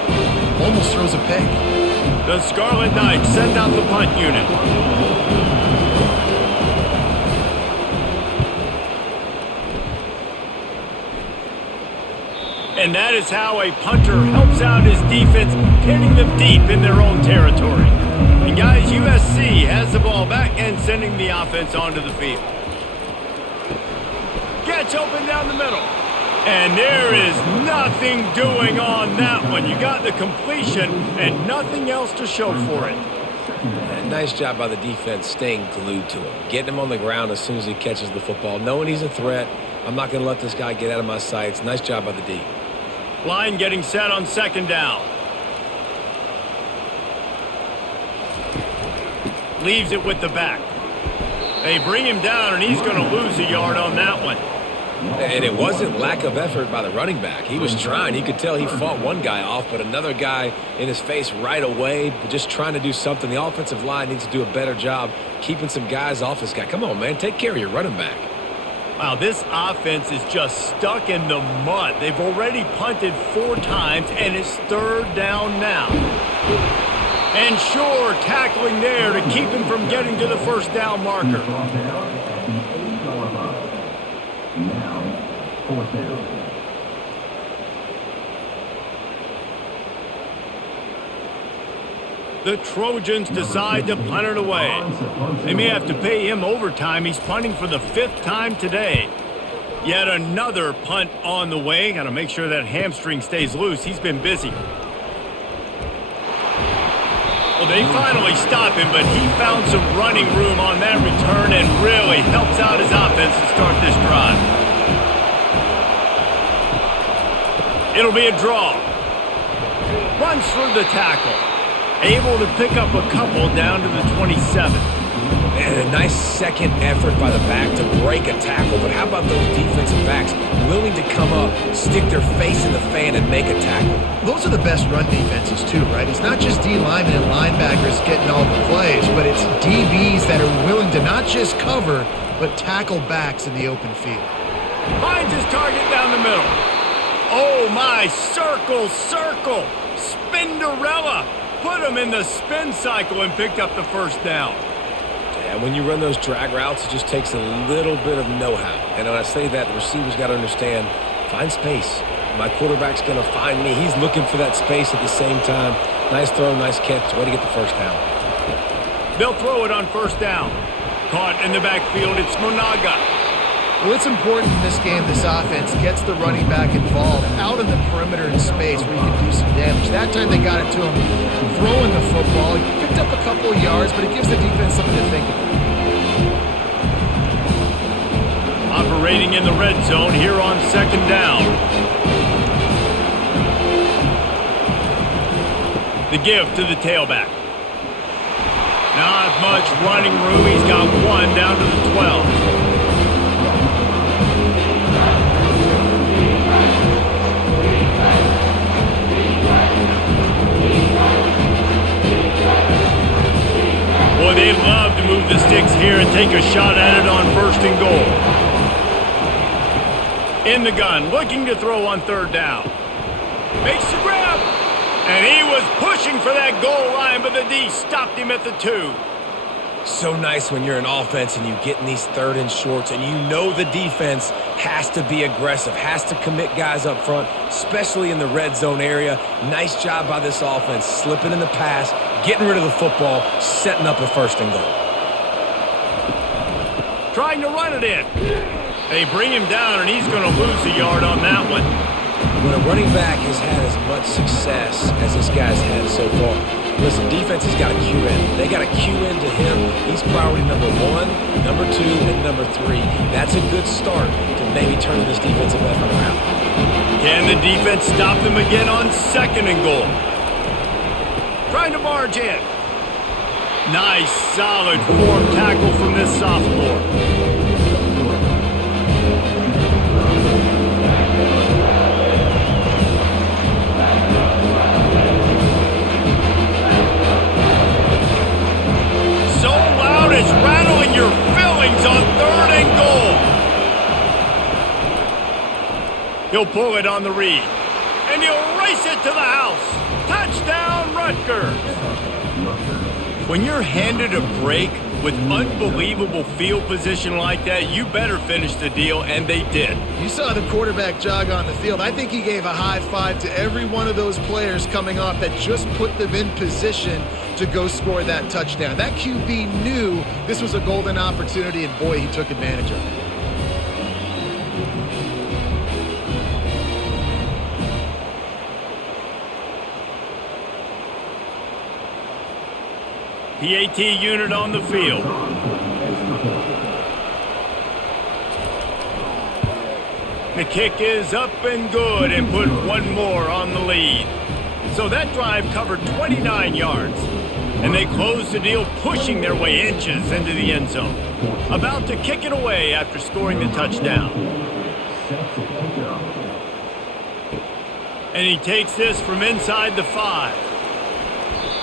almost throws a pick. The Scarlet Knights send out the punt unit. And that is how a punter helps out his defense, pinning them deep in their own territory. And guys, USC has the ball back and sending the offense onto the field. Gets open down the middle. And there is nothing doing on that one. You got the completion and nothing else to show for it. And nice job by the defense staying glued to him. Getting him on the ground as soon as he catches the football. Knowing he's a threat. I'm not going to let this guy get out of my sights. Nice job by the D. Line getting set on 2nd down. Leaves it with the back. They bring him down, and he's going to lose a yard on that one. And it wasn't lack of effort by the running back. He was trying. You could tell he fought one guy off, but another guy in his face right away, but just trying to do something. The offensive line needs to do a better job keeping some guys off this guy. Come on, man. Take care of your running back. Wow, this offense is just stuck in the mud. They've already punted 4 times, and it's 3rd down now. And sure, tackling there to keep him from getting to the 1st down marker. Now, 4th down. The Trojans decide to punt it away. They may have to pay him overtime. He's punting for the 5th time today. Yet another punt on the way. Got to make sure that hamstring stays loose. He's been busy. Well, they finally stop him, but he found some running room on that return and really helps out his offense to start this drive. It'll be a draw. Runs through the tackle. Able to pick up a couple down to the 27. And a nice second effort by the back to break a tackle. But how about those defensive backs willing to come up, stick their face in the fan, and make a tackle. Those are the best run defenses too, right? It's not just D linemen and linebackers getting all the plays, but it's DBs that are willing to not just cover, but tackle backs in the open field. Finds his target down the middle. Oh my, circle, circle, Spinderella. Put him in the spin cycle and picked up the first down. Yeah, when you run those drag routes, it just takes a little bit of know-how. And when I say that, the receiver's got to understand, find space. My quarterback's going to find me. He's looking for that space at the same time. Nice throw, nice catch. Way to get the first down. They'll throw it on first down. Caught in the backfield, it's Monaga. Well, it's important in this game this offense gets the running back involved out in the perimeter in space where you can do some damage. That time they got it to him throwing the football. He picked up a couple of yards, but it gives the defense something to think about. Operating in the red zone here on second down. The give to the tailback. Not much running room. He's got one down to the 12. Boy, they'd love to move the sticks here and take a shot at it on first and goal. In the gun, looking to throw on third down. Makes the grab. And he was pushing for that goal line, but the D stopped him at the 2. So nice when you're an offense and you get in these third and shorts and you know the defense has to be aggressive, has to commit guys up front, especially in the red zone area. Nice job by this offense, slipping in the pass, getting rid of the football, setting up a first and goal. Trying to run it in. They bring him down, and he's going to lose a yard on that one. When a running back has had as much success as this guy's had so far, listen, defense has got to cue in. They got to cue into him. He's priority number 1, number 2, and number 3. That's a good start to maybe turning this defensive effort around. Can the defense stop them again on second and goal? Trying to barge in. Nice, solid form tackle from this sophomore. So loud it's rattling your fillings on third and goal. He'll pull it on the read. And he'll race it to the house. Touchdown, Rutgers. When you're handed a break with unbelievable field position like that, you better finish the deal, and they did. You saw the quarterback jog on the field. I think he gave a high five to every one of those players coming off that just put them in position to go score that touchdown. That QB knew this was a golden opportunity, and boy, he took advantage of it. PAT unit on the field. The kick is up and good and put one more on the lead. So that drive covered 29 yards. And they closed the deal, pushing their way inches into the end zone. About to kick it away after scoring the touchdown. And he takes this from inside the 5.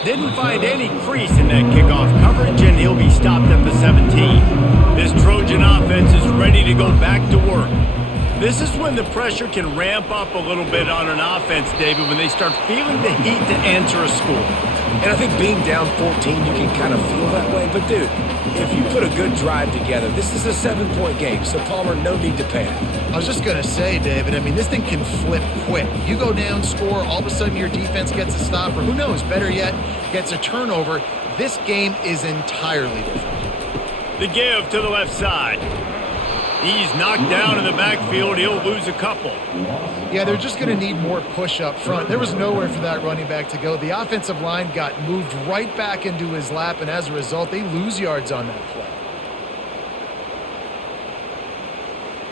Didn't find any crease in that kickoff coverage, and he'll be stopped at the 17. This Trojan offense is ready to go back to work. This is when the pressure can ramp up a little bit on an offense, David, when they start feeling the heat to answer a score. And I think being down 14, you can kind of feel that way. But, dude, if you put a good drive together, this is a 7-point game, so Palmer, no need to panic. I was just going to say, David, I mean, this thing can flip quick. You go down, score, all of a sudden your defense gets a stop, or who knows, better yet, gets a turnover. This game is entirely different. The give to the left side. He's knocked down in the backfield. He'll lose a couple. Yeah, they're just going to need more push up front. There was nowhere for that running back to go. The offensive line got moved right back into his lap, and as a result, they lose yards on that play.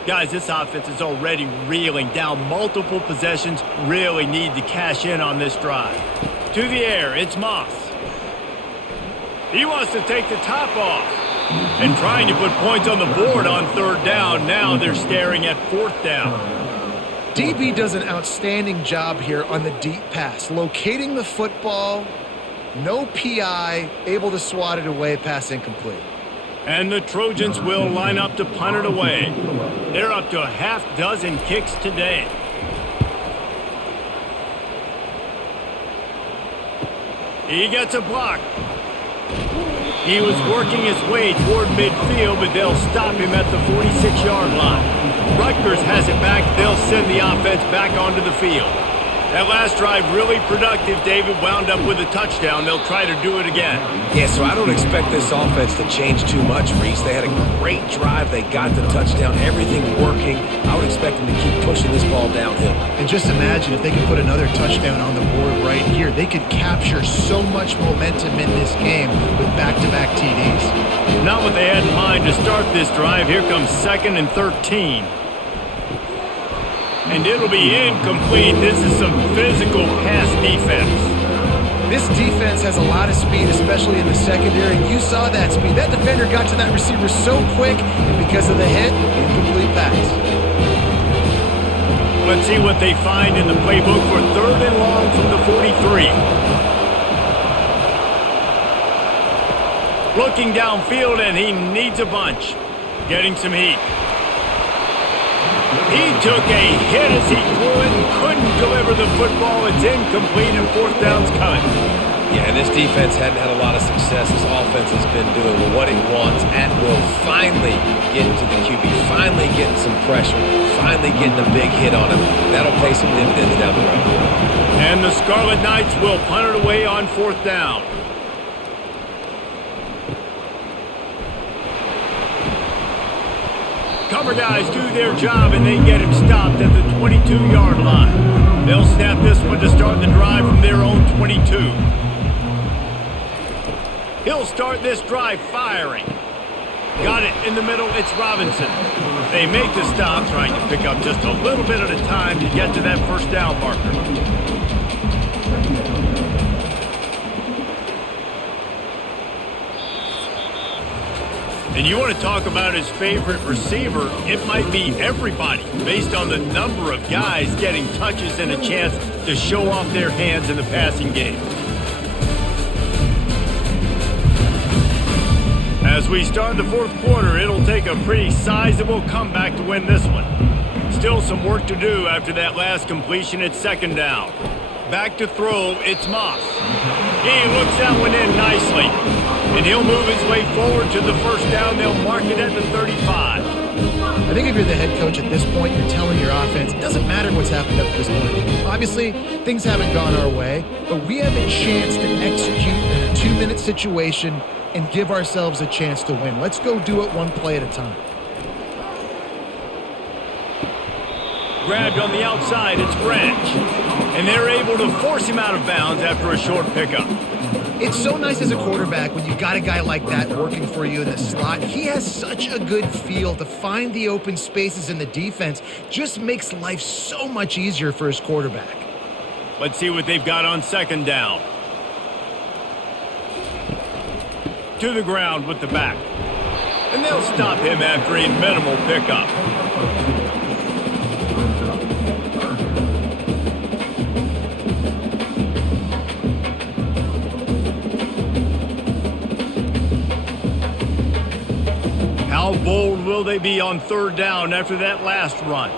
Guys, this offense is already reeling down multiple possessions. Really need to cash in on this drive. To the air, it's Moss. He wants to take the top off. And trying to put points on the board on third down. Now they're staring at fourth down. DB does an outstanding job here on the deep pass, locating the football, no PI, able to swat it away, pass incomplete. And the Trojans will line up to punt it away. They're up to a half dozen kicks today. He gets a block. He was working his way toward midfield, but they'll stop him at the 46-yard line. Rutgers has it back. They'll send the offense back onto the field. That last drive really productive. David wound up with a touchdown. They'll try to do it again. Yeah, so I don't expect this offense to change too much, Reese. They had a great drive. They got the touchdown. Everything working. I would expect them to keep pushing this ball downhill. And just imagine if they could put another touchdown on the board right here. They could capture so much momentum in this game with back-to-back TDs. Not what they had in mind to start this drive. Here comes 2nd and 13. And it'll be incomplete. This is some physical pass defense. This defense has a lot of speed, especially in the secondary. You saw that speed. That defender got to that receiver so quick, and because of the hit, incomplete pass. Let's see what they find in the playbook for 3rd and long from the 43. Looking downfield, and he needs a bunch. Getting some heat. He took a hit as he threw it and couldn't deliver the football. It's incomplete and 4th down's coming. Yeah, and this defense hadn't had a lot of success. This offense has been doing what it wants at will. Finally getting to the QB, finally getting some pressure, finally getting a big hit on him. That'll pay some dividends down the road. And the Scarlet Knights will punt it away on 4th down. Cover guys do their job, and they get him stopped at the 22-yard line. They'll snap this one to start the drive from their own 22. He'll start this drive firing. Got it in the middle. It's Robinson. They make the stop, trying to pick up just a little bit at a time to get to that 1st down marker. And you want to talk about his favorite receiver, it might be everybody, based on the number of guys getting touches and a chance to show off their hands in the passing game. As we start the 4th quarter, it'll take a pretty sizable comeback to win this one. Still some work to do after that last completion at 2nd down. Back to throw, it's Moss. He looks that one in nicely. And he'll move his way forward to the 1st down. They'll mark it at the 35. I think if you're the head coach at this point, you're telling your offense, it doesn't matter what's happened up to this point. Obviously, things haven't gone our way, but we have a chance to execute in a 2-minute situation and give ourselves a chance to win. Let's go do it one play at a time. Grabbed on the outside, it's Branch. And they're able to force him out of bounds after a short pickup. It's so nice as a quarterback when you've got a guy like that working for you in the slot. He has such a good feel to find the open spaces in the defense. Just makes life so much easier for his quarterback. Let's see what they've got on 2nd down. To the ground with the back. And they'll stop him after a minimal pickup. How bold will they be on 3rd down after that last run?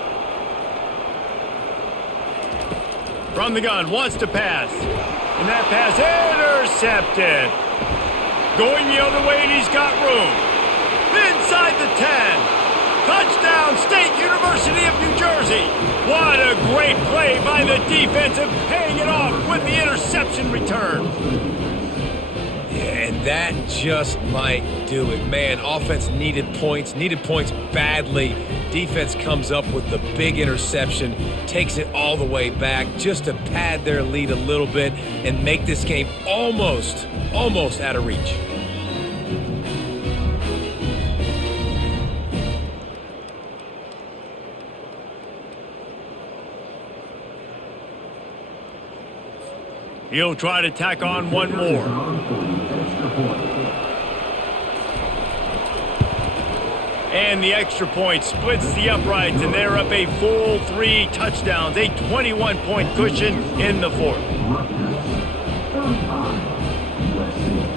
From the gun, wants to pass. And that pass intercepted. Going the other way, and he's got room. Inside the 10. Touchdown, State University of New Jersey. What a great play by the defense and paying it off with the interception return. And that just might do it. Man, offense needed points badly. Defense comes up with the big interception, takes it all the way back just to pad their lead a little bit and make this game almost out of reach. He'll try to tack on one more. And the extra point splits the uprights, and they're up a full 3 touchdowns, a 21-point cushion in the fourth.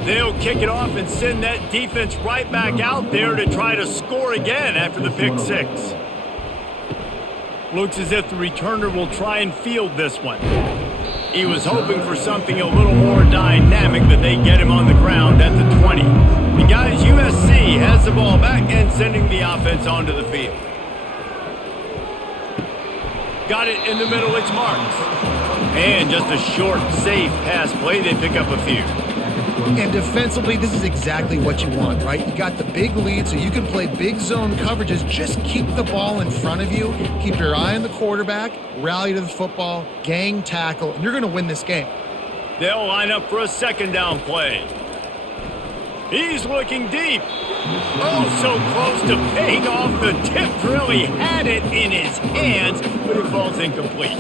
They'll kick it off and send that defense right back out there to try to score again after the pick 6. Looks as if the returner will try and field this one. He was hoping for something a little more dynamic, but they get him on the ground at the 20. And guys, USC has the ball back and sending the offense onto the field. Got it in the middle, it's Marks. And just a short, safe pass play, they pick up a few. And defensively, this is exactly what you want, right? You got the big lead, so you can play big zone coverages. Just keep the ball in front of you. Keep your eye on the quarterback. Rally to the football. Gang tackle. And you're going to win this game. They'll line up for a second down play. He's looking deep. Oh, so close to paying off. The tip really had it in his hands, but it falls incomplete.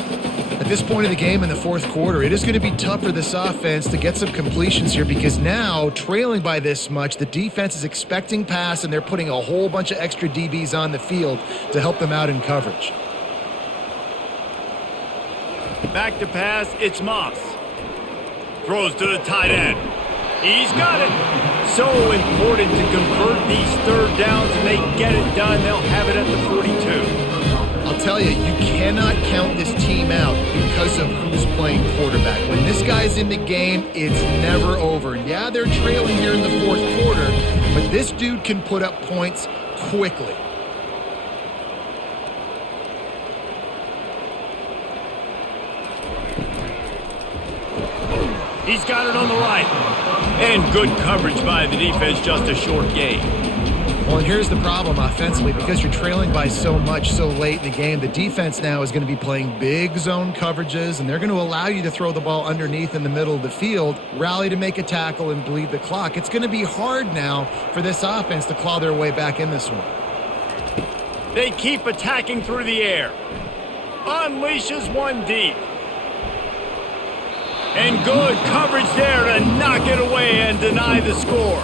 At this point of the game in the fourth quarter, it is going to be tough for this offense to get some completions here because now, trailing by this much, the defense is expecting pass and they're putting a whole bunch of extra DBs on the field to help them out in coverage. Back to pass, it's Moss. Throws to the tight end. He's got it. So important to convert these third downs, and they get it done. They'll have it at the 42. I'll tell you, you cannot count this team out because of who's playing quarterback. When this guy's in the game, it's never over. Yeah, they're trailing here in the fourth quarter, but this dude can put up points quickly. He's got it on the right. And good coverage by the defense, just a short gain. Well, and here's the problem offensively. Because you're trailing by so much so late in the game, the defense now is going to be playing big zone coverages, and they're going to allow you to throw the ball underneath in the middle of the field, rally to make a tackle, and bleed the clock. It's going to be hard now for this offense to claw their way back in this one. They keep attacking through the air. Unleashes one deep. And good coverage there to knock it away and deny the score.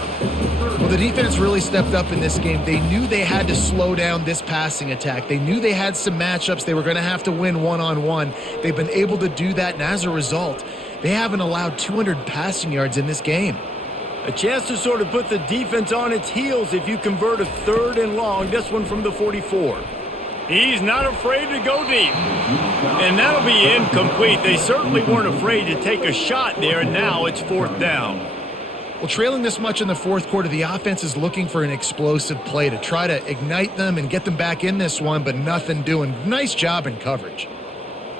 Well, the defense really stepped up in this game. They knew they had to slow down this passing attack. They knew they had some matchups they were going to have to win one-on-one. They've been able to do that, and as a result, they haven't allowed 200 passing yards in this game. A chance to sort of put the defense on its heels if you convert a third and long, this one from the 44. He's not afraid to go deep. And that'll be incomplete. They certainly weren't afraid to take a shot there, and now it's fourth down. Well, trailing this much in the fourth quarter, the offense is looking for an explosive play to try to ignite them and get them back in this one, but nothing doing. Nice job in coverage.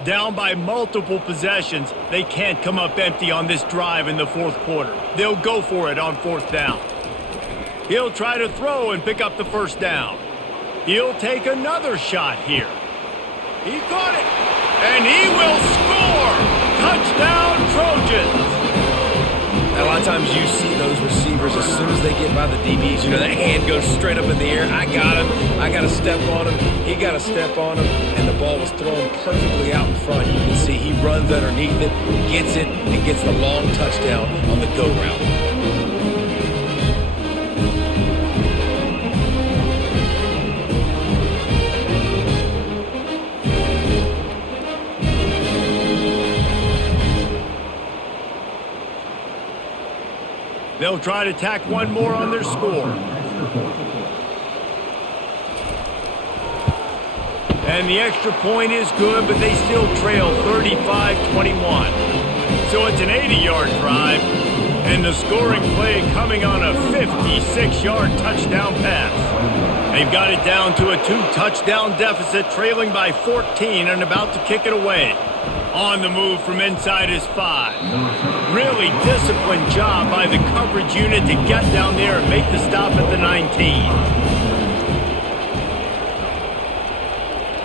Down by multiple possessions, they can't come up empty on this drive in the fourth quarter. They'll go for it on fourth down. He'll try to throw and pick up the first down. He'll take another shot here. He caught it, and he will score! Touchdown, Trojans! A lot of times you see those receivers, as soon as they get by the DBs, you know, that hand goes straight up in the air. I got him. I got to step on him. He got to step on him, and the ball was thrown perfectly out in front. You can see he runs underneath it, gets it, and gets the long touchdown on the go route. They'll try to tack one more on their score. And the extra point is good, but they still trail 35-21. So it's an 80-yard drive, and the scoring play coming on a 56-yard touchdown pass. They've got it down to a 2-touchdown deficit, trailing by 14 and about to kick it away. On the move from inside his 5. Really disciplined job by the coverage unit to get down there and make the stop at the 19.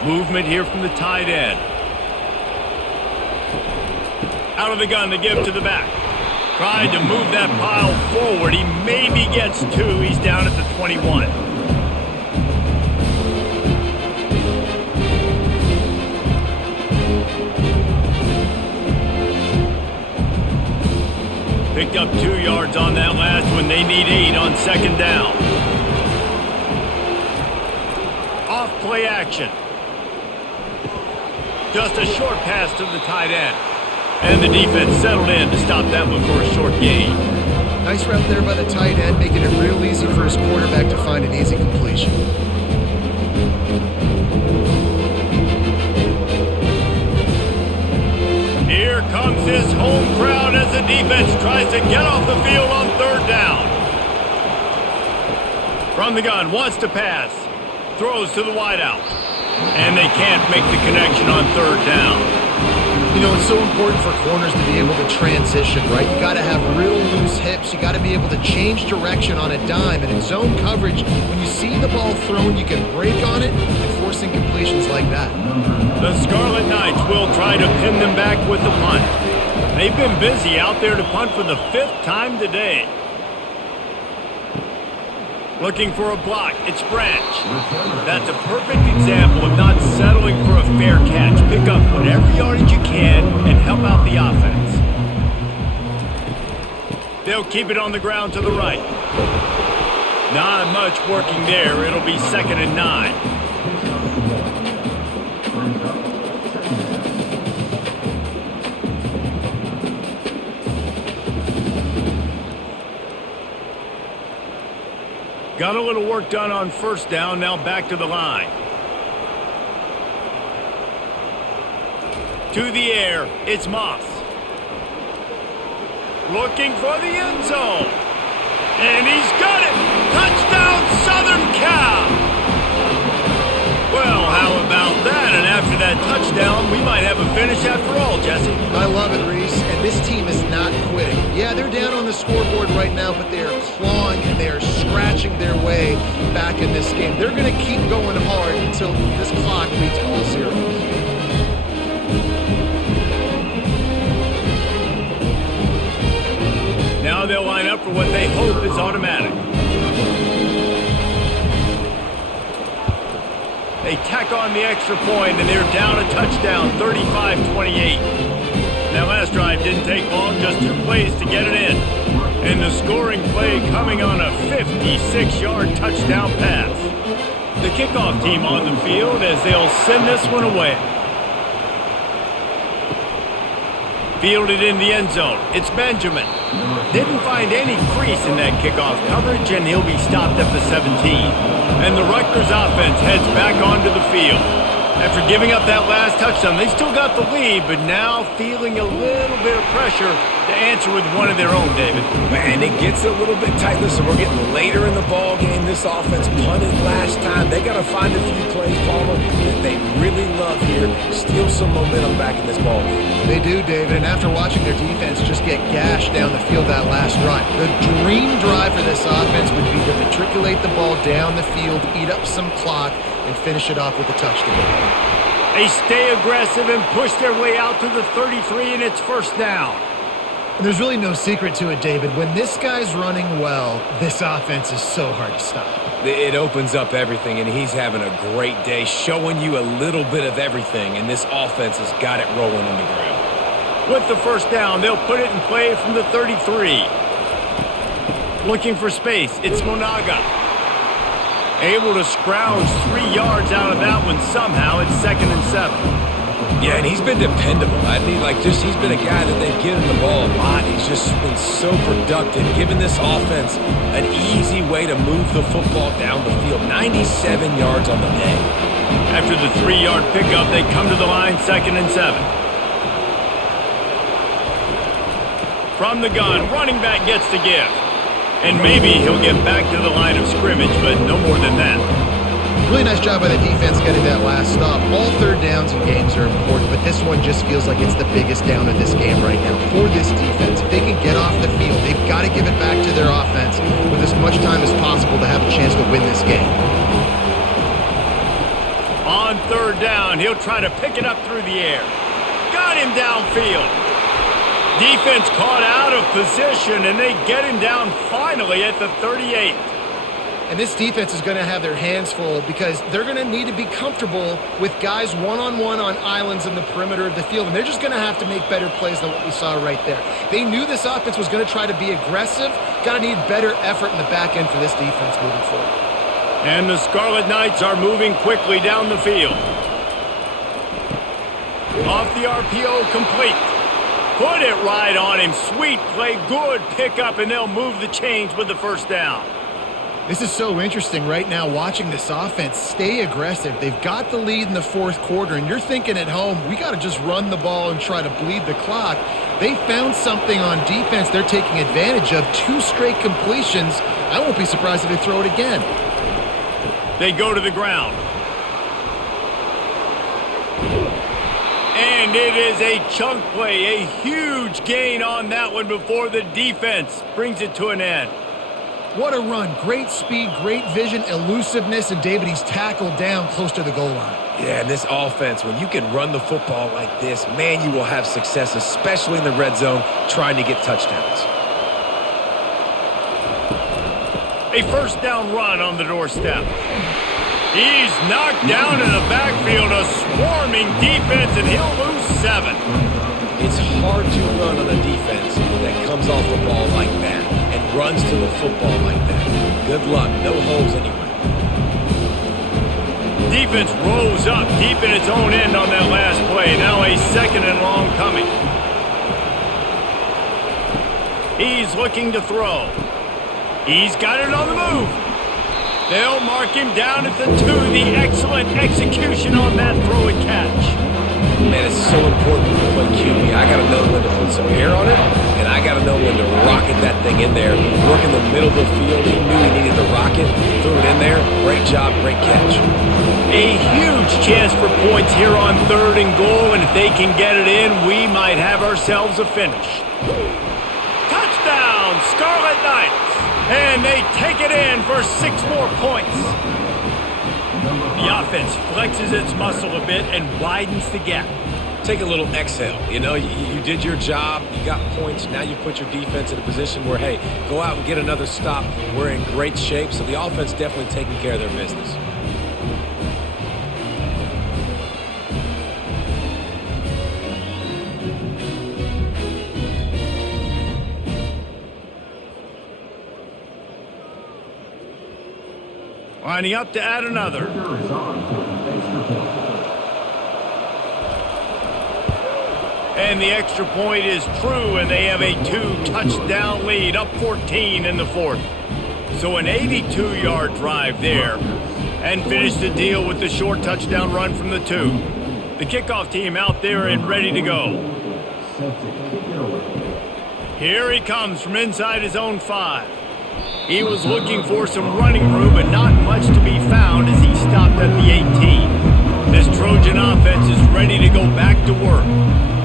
Movement here from the tight end. Out of the gun to give to the back. Tried to move that pile forward. He maybe gets 2. He's down at the 21. Picked up 2 yards on that last one. They need 8 on second down. play action. Just a short pass to the tight end. And the defense settled in to stop that one for a short gain. Nice route there by the tight end, making it real easy for his quarterback to find an easy completion. Here comes this home crowd as the defense tries to get off the field on third down. From the gun, wants to pass. Throws to the wideout. And they can't make the connection on third down. You know, it's so important for corners to be able to transition, right? You got to have real loose hips. You got to be able to change direction on a dime. And in zone coverage, when you see the ball thrown, you can break on it and force incompletions like that. The Scarlet Knights will try to pin them back with the punt. They've been busy out there to punt for the 5th time today. Looking for a block. It's Branch. That's a perfect example of not settling for a fair catch. Pick up whatever yardage you can and help out the offense. They'll keep it on the ground to the right. Not much working there. It'll be 2nd and 9. Got a little work done on first down, now back to the line. To the air, it's Moss. Looking for the end zone. And he's got it! Touchdown, Southern Cal! Well, how about that? And after that touchdown, we might have a finish after all, Jesse. I love it, Reese, and this team is not quitting. Yeah, they're down on the scoreboard right now, but they are clawing and they are scratching their way back in this game. They're going to keep going hard until this clock reads all zeros. Now they'll line up for what they hope is automatic. They tack on the extra point, and they're down a touchdown, 35-28. That last drive didn't take long, just 2 plays to get it in. And the scoring play coming on a 56-yard touchdown pass. The kickoff team on the field as they'll send this one away. Fielded in the end zone. It's Benjamin. Didn't find any crease in that kickoff coverage, and he'll be stopped at the 17. And the Rutgers offense heads back onto the field. After giving up that last touchdown, they still got the lead, but now feeling a little bit of pressure to answer with one of their own, David. Man, it gets a little bit tight. Listen, we're getting later in the ball game. This offense punted last time. They got to find a few plays, Palmer, that they really love here. Steal some momentum back in this ball game. They do, David, and after watching their defense just get gashed down the field that last drive, the dream drive for this offense would be to matriculate the ball down the field, eat up some clock, and finish it off with a touchdown. They stay aggressive and push their way out to the 33, and it's first down. And there's really no secret to it, David. When this guy's running well, this offense is so hard to stop. It opens up everything, and he's having a great day, showing you a little bit of everything, and this offense has got it rolling in the ground. With the first down, they'll put it in play from the 33. Looking for space, it's Monaga. Able to scrounge 3 yards out of that one somehow. It's 2nd and 7. Yeah, and he's been dependable. I mean, he's been a guy that they've given the ball a lot. He's just been so productive, giving this offense an easy way to move the football down the field. 97 yards on the day. After the 3-yard pickup, they come to the line, 2nd and 7. From the gun, running back gets to give. And maybe he'll get back to the line of scrimmage, but no more than that. Really nice job by the defense getting that last stop. All third downs in games are important, but this one just feels like it's the biggest down in this game right now for this defense. If they can get off the field, they've got to give it back to their offense with as much time as possible to have a chance to win this game. On third down, he'll try to pick it up through the air. Got him downfield. Defense caught out of position, and they get him down finally at the 38. And this defense is going to have their hands full because they're going to need to be comfortable with guys one-on-one on islands in the perimeter of the field, and they're just going to have to make better plays than what we saw right there. They knew this offense was going to try to be aggressive. Got to need better effort in the back end for this defense moving forward. And the Scarlet Knights are moving quickly down the field. Off the RPO, complete. Put it right on him. Sweet play, good pickup, and they'll move the chains with the first down. This is so interesting right now, watching this offense stay aggressive. They've got the lead in the fourth quarter, and you're thinking at home, we got to just run the ball and try to bleed the clock. They found something on defense they're taking advantage of. 2 straight completions. I won't be surprised if they throw it again. They go to the ground. And it is a chunk play, a huge gain on that one before the defense brings it to an end. What a run. Great speed, great vision, elusiveness, and David, he's tackled down close to the goal line. Yeah, and this offense, when you can run the football like this, man, you will have success, especially in the red zone, trying to get touchdowns. A first down run on the doorstep. He's knocked down in the backfield, a swarming defense, and he'll lose 7. It's hard to run on a defense that comes off the ball like that and runs to the football like that. Good luck. No holes anywhere. Defense rose up deep in its own end on that last play. Now a 2nd and long coming. He's looking to throw. He's got it on the move. They'll mark him down at the 2. The excellent execution on that throw and catch. Man, it's so important when you play QB. I got to know when to put some air on it, and I got to know when to rocket that thing in there. Work in the middle of the field. He knew he needed to rocket. Threw it in there. Great job, great catch. A huge chance for points here on 3rd and goal, and if they can get it in, we might have ourselves a finish. Touchdown, Scarlet Knights! And they take it in for 6 more points. The offense flexes its muscle a bit and widens the gap. Take a little exhale. You know, you did your job. You got points. Now you put your defense in a position where, hey, go out and get another stop. We're in great shape. So the offense definitely taking care of their business. Lining up to add another. And the extra point is true, and they have a 2-touchdown lead, up 14 in the 4th. So an 82-yard drive there, and finish the deal with the short touchdown run from the 2. The kickoff team out there and ready to go. Here he comes from inside his own 5. He was looking for some running room, but not much to be found as he stopped at the 18. This Trojan offense is ready to go back to work.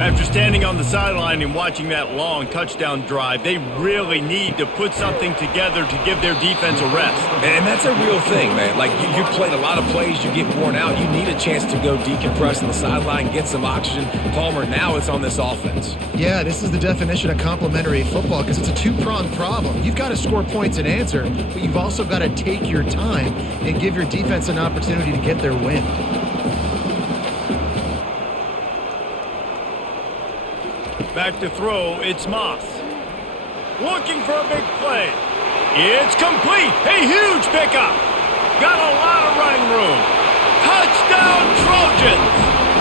After standing on the sideline and watching that long touchdown drive, they really need to put something together to give their defense a rest. And that's a real thing, man. Like, you played a lot of plays, you get worn out. You need a chance to go decompress on the sideline, get some oxygen. Palmer, now it's on this offense. Yeah, this is the definition of complementary football because it's a 2-pronged problem. You've got to score points and answer, but you've also got to take your time and give your defense an opportunity to get their win. Back to throw, it's Moss. Looking for a big play. It's complete. A huge pickup. Got a lot of running room. Touchdown Trojans.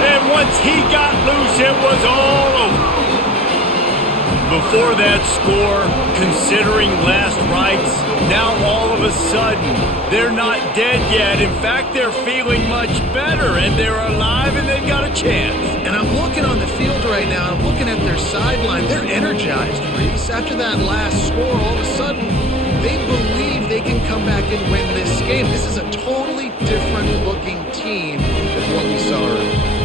And once he got loose, it was all over. Before that score, considering last rites, now all of a sudden, they're not dead yet. In fact, they're feeling much better, and they're alive, and they've got a chance. And I'm looking on the field right now, I'm looking at their sideline. They're energized, Reese. After that last score, all of a sudden, they believe they can come back and win this game. This is a totally different-looking team than what we saw earlier.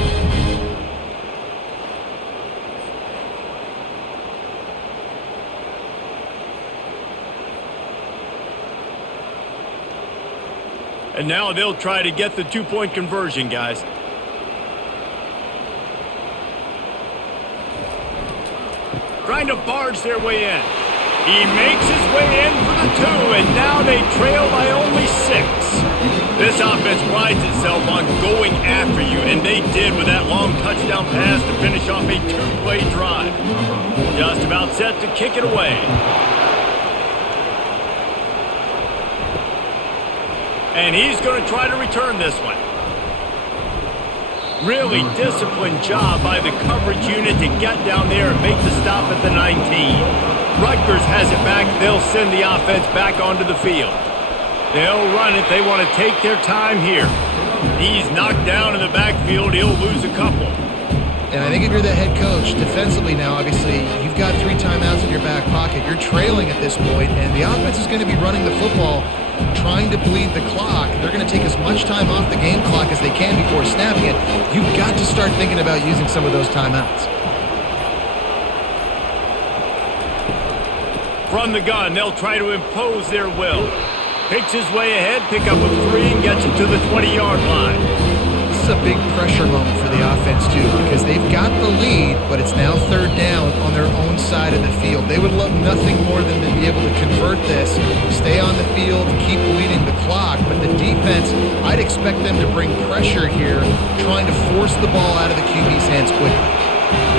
And now they'll try to get the 2-point conversion, guys. Trying to barge their way in. He makes his way in for the 2, and now they trail by only 6. This offense prides itself on going after you, and they did with that long touchdown pass to finish off a 2-play drive. Just about set to kick it away. And he's going to try to return this one. Really disciplined job by the coverage unit to get down there and make the stop at the 19. Rutgers has it back. They'll send the offense back onto the field. They'll run it. They want to take their time here. He's knocked down in the backfield. He'll lose a couple. And I think if you're the head coach, defensively now, obviously, you've got 3 timeouts in your back pocket. You're trailing at this point, and the offense is going to be running the football, trying to bleed the clock. They're going to take as much time off the game clock as they can before snapping it. You've got to start thinking about using some of those timeouts. From the gun, they'll try to impose their will. Picks his way ahead, pick up a 3, and gets it to the 20-yard line. This is a big pressure moment for the offense, too, because they've got the lead, but it's now 3rd down on their own side of the field. They would love nothing more than to be able to convert this, stay on the field, keep bleeding the clock, but the defense, I'd expect them to bring pressure here, trying to force the ball out of the QB's hands quickly.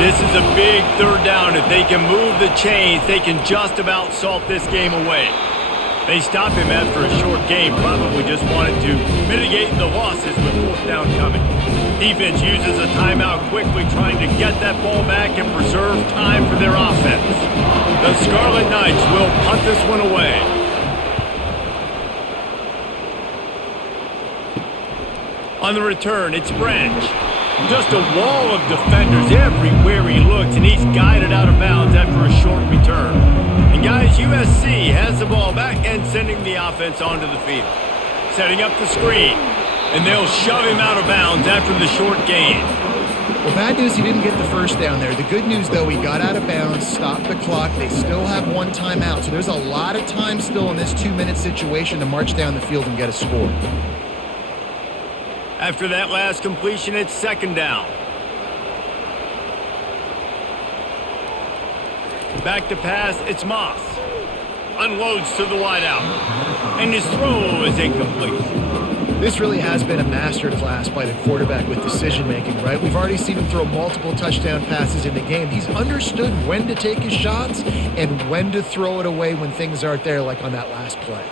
This is a big 3rd down. If they can move the chains, they can just about salt this game away. They stop him after a short game, probably just wanted to mitigate the losses with 4th down coming. Defense uses a timeout quickly, trying to get that ball back and preserve time for their offense. The Scarlet Knights will punt this one away. On the return, it's Branch. Just a wall of defenders everywhere he looks, and he's guided out of bounds after a short return. And guys, USC has the ball back and sending the offense onto the field. Setting up the screen, and they'll shove him out of bounds after the short gain. Well, bad news, he didn't get the 1st down there. The good news, though, he got out of bounds, stopped the clock. They still have 1 timeout, so there's a lot of time still in this 2-minute situation to march down the field and get a score. After that last completion, it's 2nd down. Back to pass, it's Moss. Unloads to the wideout. And his throw is incomplete. This really has been a masterclass by the quarterback with decision-making, right? We've already seen him throw multiple touchdown passes in the game. He's understood when to take his shots and when to throw it away when things aren't there, like on that last play.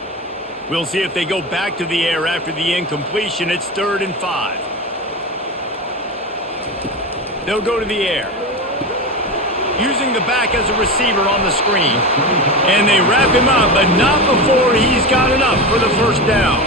We'll see if they go back to the air after the incompletion. It's 3rd and 5. They'll go to the air. Using the back as a receiver on the screen. And they wrap him up, but not before he's got enough for the 1st down.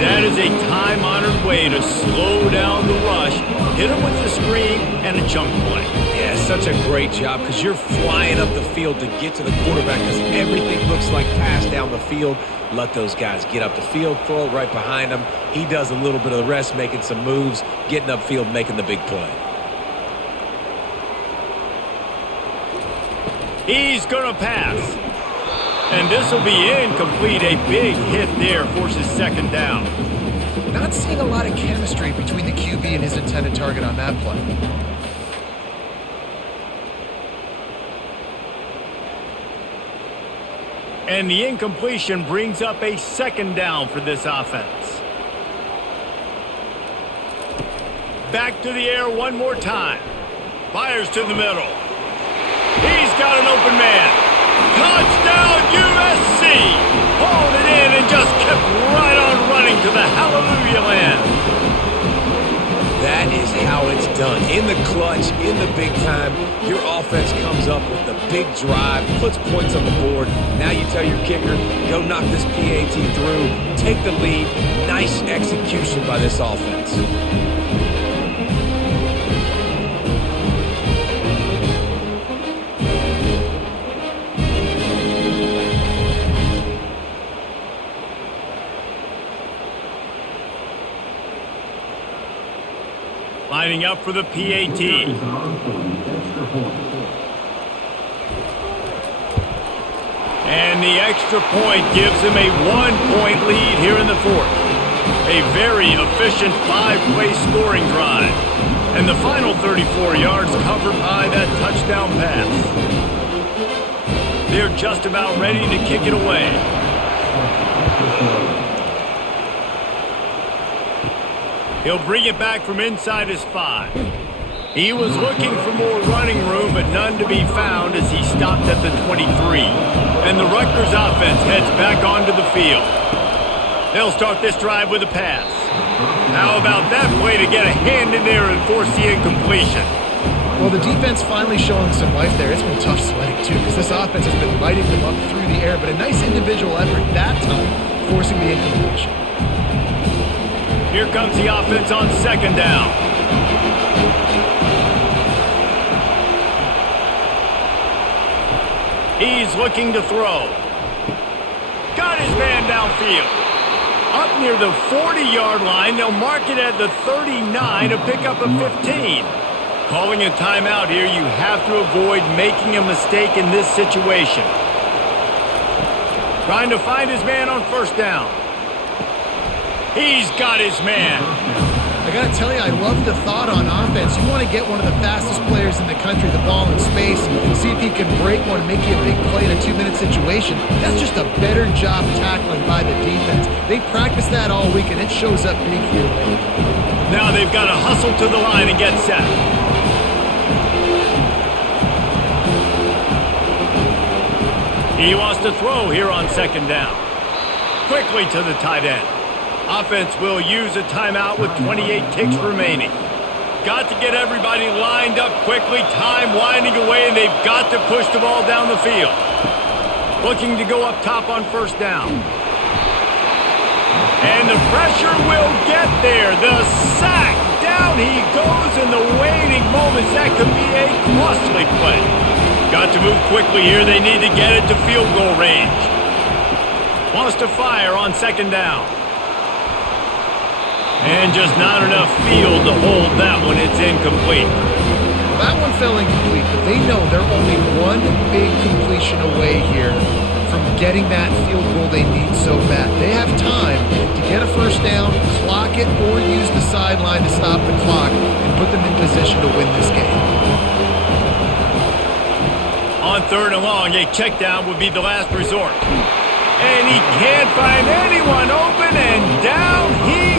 That is a time-honored way to slow down the rush, hit him with the screen, and a chunk play. Yeah, such a great job because you're flying up the field to get to the quarterback because everything looks like pass down the field. Let those guys get up the field, throw it right behind him. He does a little bit of the rest, making some moves, getting upfield, making the big play. He's going to pass. And this will be incomplete. A big hit there forces 2nd down. Not seeing a lot of chemistry between the QB and his intended target on that play. And the incompletion brings up a 2nd down for this offense. Back to the air one more time. Fires to the middle. He's got an open man. Touchdown USC! Hauled it in and just kept right on running to the hallelujah land. That is how it's done. In the clutch, in the big time, your offense comes up with the big drive, puts points on the board. Now you tell your kicker, go knock this PAT through, take the lead. Nice execution by this offense. Lining up for the PAT. And the extra point gives him a 1-point lead here in the 4th. A very efficient 5-play scoring drive. And the final 34 yards covered by that touchdown pass. They're just about ready to kick it away. He'll bring it back from inside his 5. He was looking for more running room, but none to be found as he stopped at the 23. And the Rutgers offense heads back onto the field. They'll start this drive with a pass. How about that play to get a hand in there and force the incompletion? Well, the defense finally showing some life there. It's been tough sledding, too, because this offense has been lighting them up through the air, but a nice individual effort that time, forcing the incompletion. Here comes the offense on second down. He's looking to throw. Got his man downfield. Up near the 40-yard line, they'll mark it at the 39 to pick up a 15. Calling a timeout here, you have to avoid making a mistake in this situation. Trying to find his man on first down. He's got his man. I got to tell you, I love the thought on offense. You want to get one of the fastest players in the country the ball in space, see if he can break one, make you a big play in a 2-minute situation. That's just a better job tackling by the defense. They practice that all week, and it shows up big here late. Now they've got to hustle to the line and get set. He wants to throw here on second down. Quickly to the tight end. Offense will use a timeout with 28 ticks remaining. Got to get everybody lined up quickly. Time winding away, and they've got to push the ball down the field. Looking to go up top on first down. And the pressure will get there. The sack. Down he goes in the waiting moments. That could be a costly play. Got to move quickly here. They need to get it to field goal range. Wants to fire on second down. And just not enough field to hold that one. It's incomplete. That one fell incomplete, but they know they're only one big completion away here from getting that field goal they need so bad. They have time to get a first down, clock it, or use the sideline to stop the clock and put them in position to win this game. On third and long, a check down would be the last resort. And he can't find anyone open, and down he